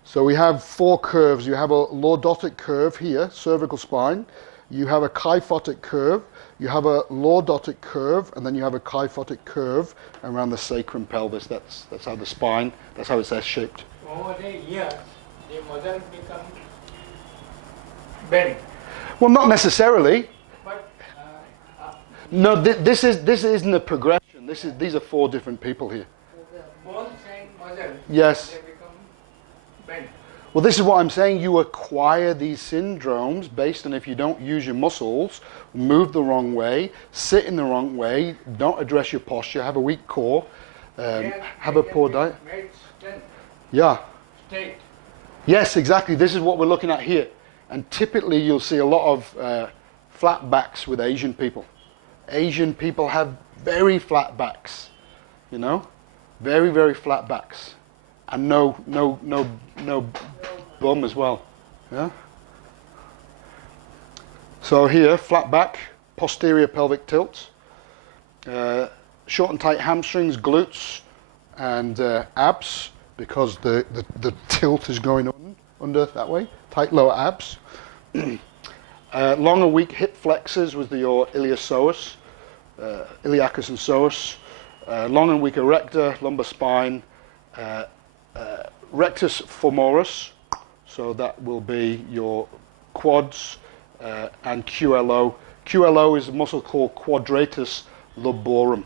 So we have four curves. You have a lordotic curve here, cervical spine. You have a kyphotic curve. You have a lordotic curve, and then you have a kyphotic curve around the sacrum pelvis. That's how the spine, that's how it's S-shaped. Over the years, the muscle become bent. Well, not necessarily. But No, this isn't a progression. These are four different people here. the bones and muscle, Yes. they become bent. Well, this is what I'm saying. You acquire these syndromes based on if you don't use your muscles, move the wrong way, sit in the wrong way, don't address your posture, have a weak core, have a poor diet. Made strength, Yeah. state. Yes, exactly. This is what we're looking at here. And typically you'll see a lot of flat backs with Asian people. Asian people have very flat backs, you know, very, very flat backs. And no bum as well. Yeah. So here, flat back, posterior pelvic tilt, short and tight hamstrings, glutes, and abs, because the tilt is going under that way. Tight lower abs. Long and weak hip flexors with your iliopsoas, iliacus and psoas. Long and weak erector, lumbar spine. Rectus femoris, so that will be your quads, and QLO. QLO is a muscle called quadratus lumborum,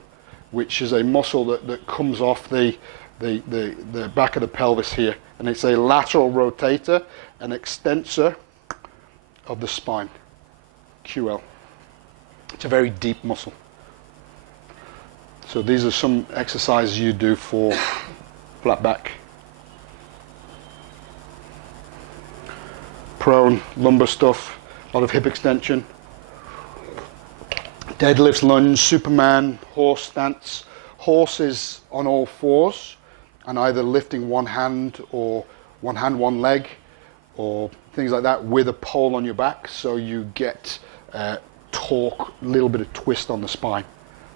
which is a muscle that comes off the back of the pelvis here, and it's a lateral rotator, an extensor of the spine. QL. It's a very deep muscle. So these are some exercises you do for flat back. Prone, lumbar stuff, a lot of hip extension. Deadlifts, lunge, Superman, horse stance. Horse is on all fours and either lifting one hand, one leg, or things like that with a pole on your back, so you get torque, a little bit of twist on the spine,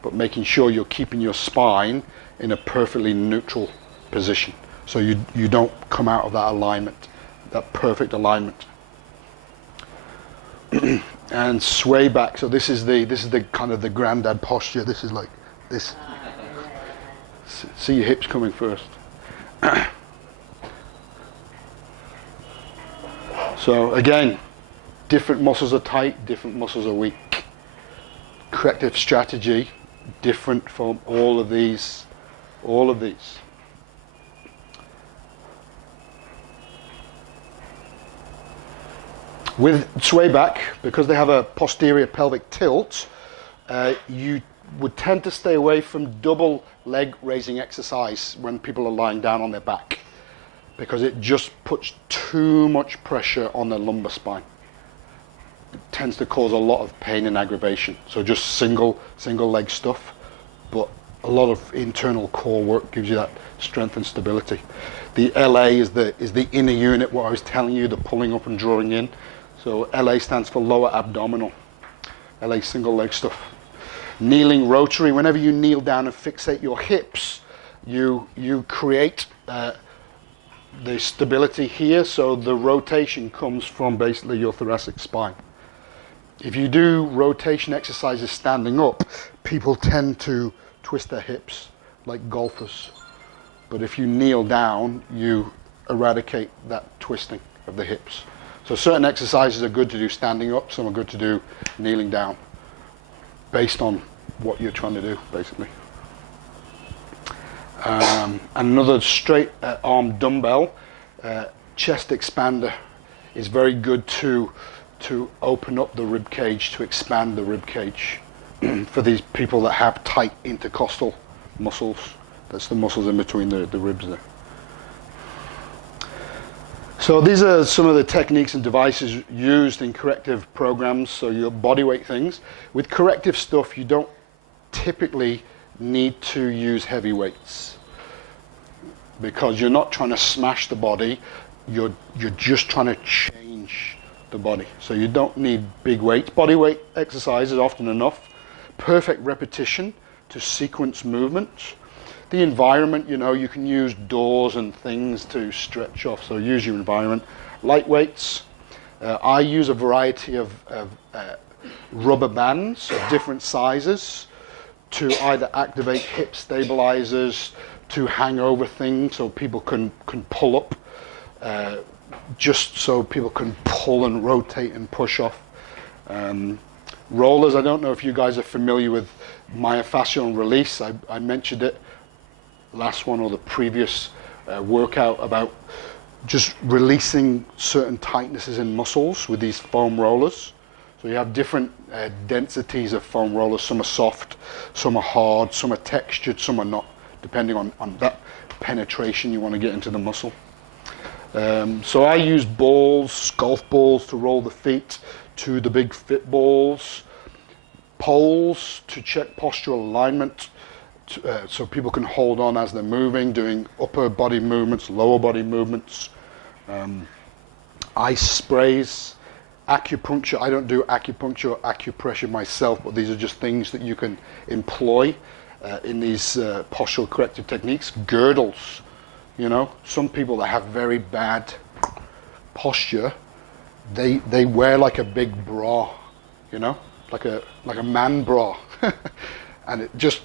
but making sure you're keeping your spine in a perfectly neutral position, so you don't come out of that alignment, that perfect alignment. And sway back. So this is the kind of the granddad posture. This is like this. See your hips coming first. So again, different muscles are tight, different muscles are weak. Corrective strategy, different from all of these. All of these. With sway back, because they have a posterior pelvic tilt, you would tend to stay away from double leg raising exercise when people are lying down on their back, because it just puts too much pressure on the lumbar spine. It tends to cause a lot of pain and aggravation. So just single leg stuff, but a lot of internal core work gives you that strength and stability. The LA is the inner unit, what I was telling you, the pulling up and drawing in. So LA stands for lower abdominal. LA single leg stuff. Kneeling rotary, whenever you kneel down and fixate your hips, you create the stability here, so the rotation comes from basically your thoracic spine. If you do rotation exercises standing up, people tend to twist their hips like golfers. But if you kneel down, you eradicate that twisting of the hips. So certain exercises are good to do standing up, some are good to do kneeling down, based on what you're trying to do, basically. Another straight arm dumbbell, chest expander, is very good to open up the rib cage, to expand the rib cage for these people that have tight intercostal muscles. That's the muscles in between the ribs there. So these are some of the techniques and devices used in corrective programs, so your body weight things. With corrective stuff, you don't typically need to use heavy weights because you're not trying to smash the body, you're just trying to change the body. So you don't need big weights. Body weight exercise is often enough. Perfect repetition to sequence movements. The environment, you know, you can use doors and things to stretch off, so use your environment. Light weights. I use a variety of rubber bands of different sizes to either activate hip stabilizers, to hang over things so people can pull up, just so people can pull and rotate and push off. Rollers, I don't know if you guys are familiar with myofascial release. I mentioned it last one or the previous workout about just releasing certain tightnesses in muscles with these foam rollers. So you have different densities of foam rollers. Some are soft, some are hard, some are textured, some are not, depending on that penetration you want to get into the muscle. So I use balls, golf balls to roll the feet, to the big fit balls, poles to check postural alignment, so people can hold on as they're moving, doing upper body movements, lower body movements. Ice sprays, acupuncture. I don't do acupuncture or acupressure myself, but these are just things that you can employ in these postural corrective techniques. Girdles, you know, some people that have very bad posture, they wear like a big bra, you know, like a man bra, and it just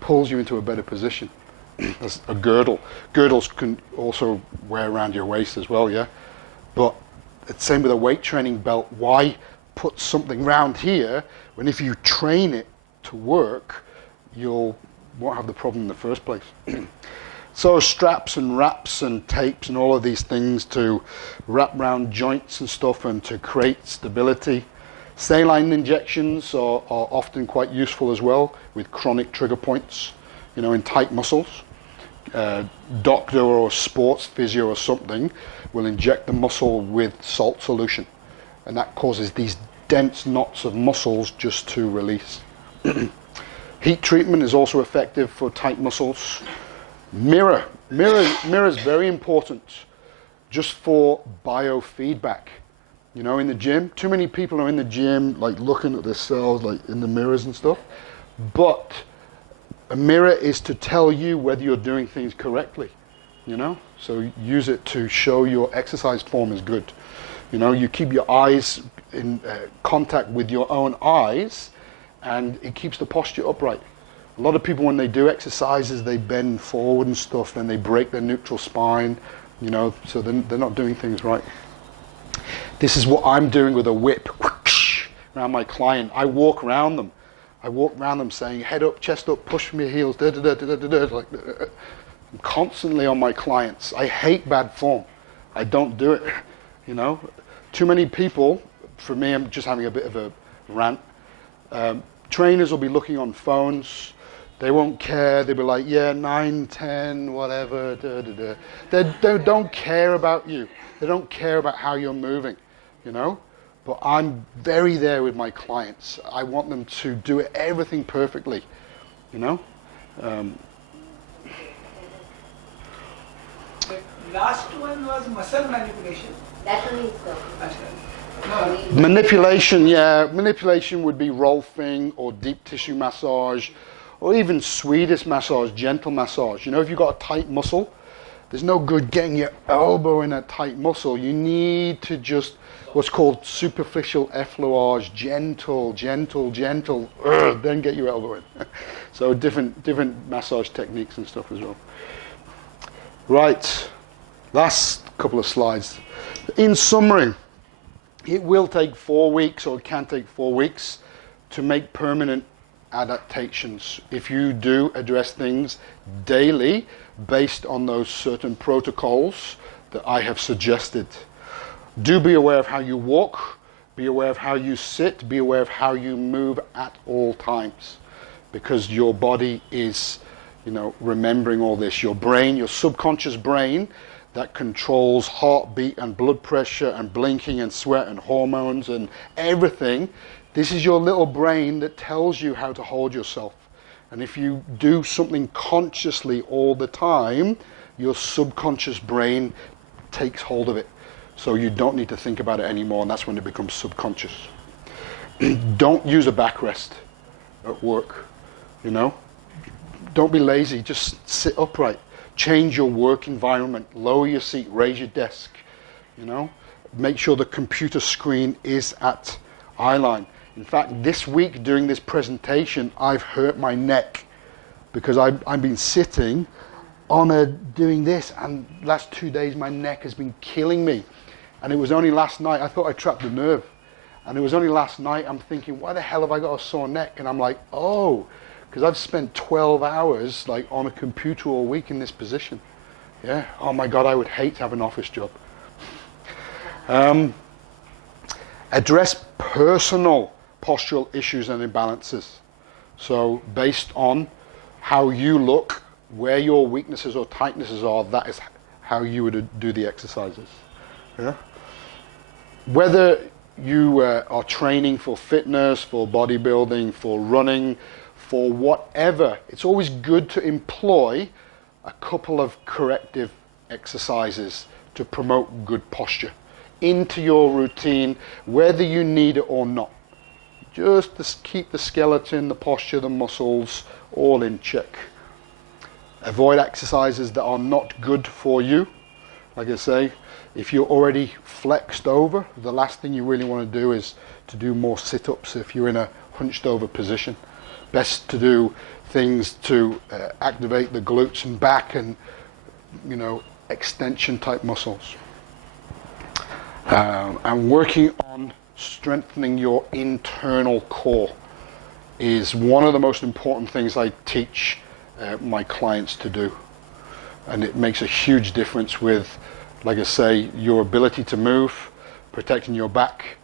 pulls you into a better position. That's a girdle. Girdles can also wear around your waist as well, yeah. But it's same with a weight training belt. Why put something round here when if you train it to work, you won't have the problem in the first place? So straps and wraps and tapes and all of these things to wrap around joints and stuff and to create stability. Saline injections are often quite useful as well with chronic trigger points, you know, in tight muscles. Doctor or sports physio or something will inject the muscle with salt solution, and that causes these dense knots of muscles just to release. Heat treatment is also effective for tight muscles. Mirror is very important just for biofeedback. You know, in the gym, too many people are in the gym like looking at themselves like in the mirrors and stuff, but a mirror is to tell you whether you're doing things correctly, you know? So use it to show your exercise form is good. You know, you keep your eyes in contact with your own eyes and it keeps the posture upright. A lot of people when they do exercises, they bend forward and stuff, then they break their neutral spine, you know, so they're not doing things right. This is what I'm doing with a whip around my client. I walk around them. I walk around them saying, head up, chest up, push from your heels, da, da, da, da, da, da, like, I'm constantly on my clients. I hate bad form. I don't do it, you know. Too many people, for me, I'm just having a bit of a rant. Trainers will be looking on phones. They won't care. They'll be like, yeah, 9, 10, whatever, da, da, da. They don't care about you. They don't care about how you're moving, you know. But I'm very there with my clients. I want them to do everything perfectly, you know. The last one was muscle manipulation. That one is the. No, Manipulation, yeah. Manipulation would be rolfing or deep tissue massage or even Swedish massage, gentle massage. You know, if you've got a tight muscle, there's no good getting your elbow in a tight muscle. You need to just what's called superficial effleurage, gentle, then get your elbow in. So different massage techniques and stuff as well. Right, last couple of slides. In summary, it will take 4 weeks, or it can take 4 weeks, to make permanent adaptations if you do address things daily based on those certain protocols that I have suggested. Do be aware of how you walk, be aware of how you sit, be aware of how you move at all times, because your body is, remembering all this. Your brain, your subconscious brain, that controls heartbeat and blood pressure and blinking and sweat and hormones and everything. This is your little brain that tells you how to hold yourself. And if you do something consciously all the time, your subconscious brain takes hold of it. So you don't need to think about it anymore, and that's when it becomes subconscious. Don't use a backrest at work, Don't be lazy, just sit upright. Change your work environment, lower your seat, raise your desk, Make sure the computer screen is at eye line. In fact, this week during this presentation, I've hurt my neck because I've been sitting doing this, and last 2 days my neck has been killing me. And it was only last night, I thought I trapped a nerve. And it was only last night I'm thinking, why the hell have I got a sore neck? And I'm like, oh, because I've spent 12 hours on a computer all week in this position. Yeah, oh my God, I would hate to have an office job. Address personal postural issues and imbalances. So based on how you look, where your weaknesses or tightnesses are, that is how you would do the exercises. Yeah? Whether you are training for fitness, for bodybuilding, for running, for whatever, it's always good to employ a couple of corrective exercises to promote good posture into your routine, whether you need it or not. Just to keep the skeleton, the posture, the muscles all in check. Avoid exercises that are not good for you. Like I say, if you're already flexed over, the last thing you really want to do is to do more sit-ups if you're in a hunched over position. Best to do things to activate the glutes and back and, extension type muscles. And working on strengthening your internal core is one of the most important things I teach my clients to do. And it makes a huge difference with, like I say, your ability to move, protecting your back,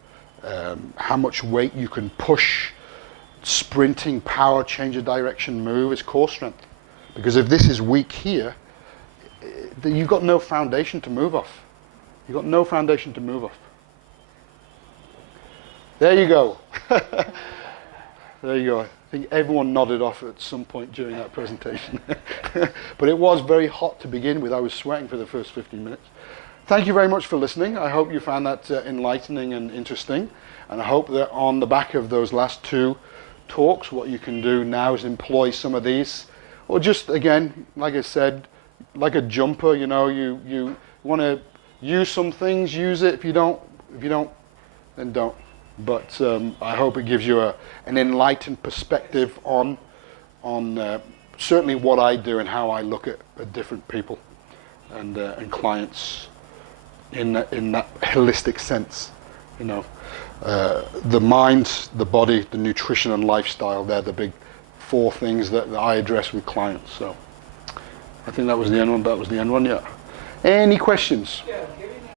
how much weight you can push, sprinting, power, change of direction, move is core strength. Because if this is weak here, then you've got no foundation to move off. You've got no foundation to move off. There you go. There you go. I think everyone nodded off at some point during that presentation. But it was very hot to begin with. I was sweating for the first 15 minutes. Thank you very much for listening. I hope you found that enlightening and interesting. And I hope that on the back of those last 2 talks, what you can do now is employ some of these. Or just, again, like I said, like a jumper, you want to use some things, use it. If you don't, then don't. But I hope it gives you an enlightened perspective on certainly what I do and how I look at different people and clients in that holistic sense. The mind, the body, the nutrition and lifestyle, they're the big 4 things that I address with clients. So I think that was the end one. Yeah. Any questions? yeah,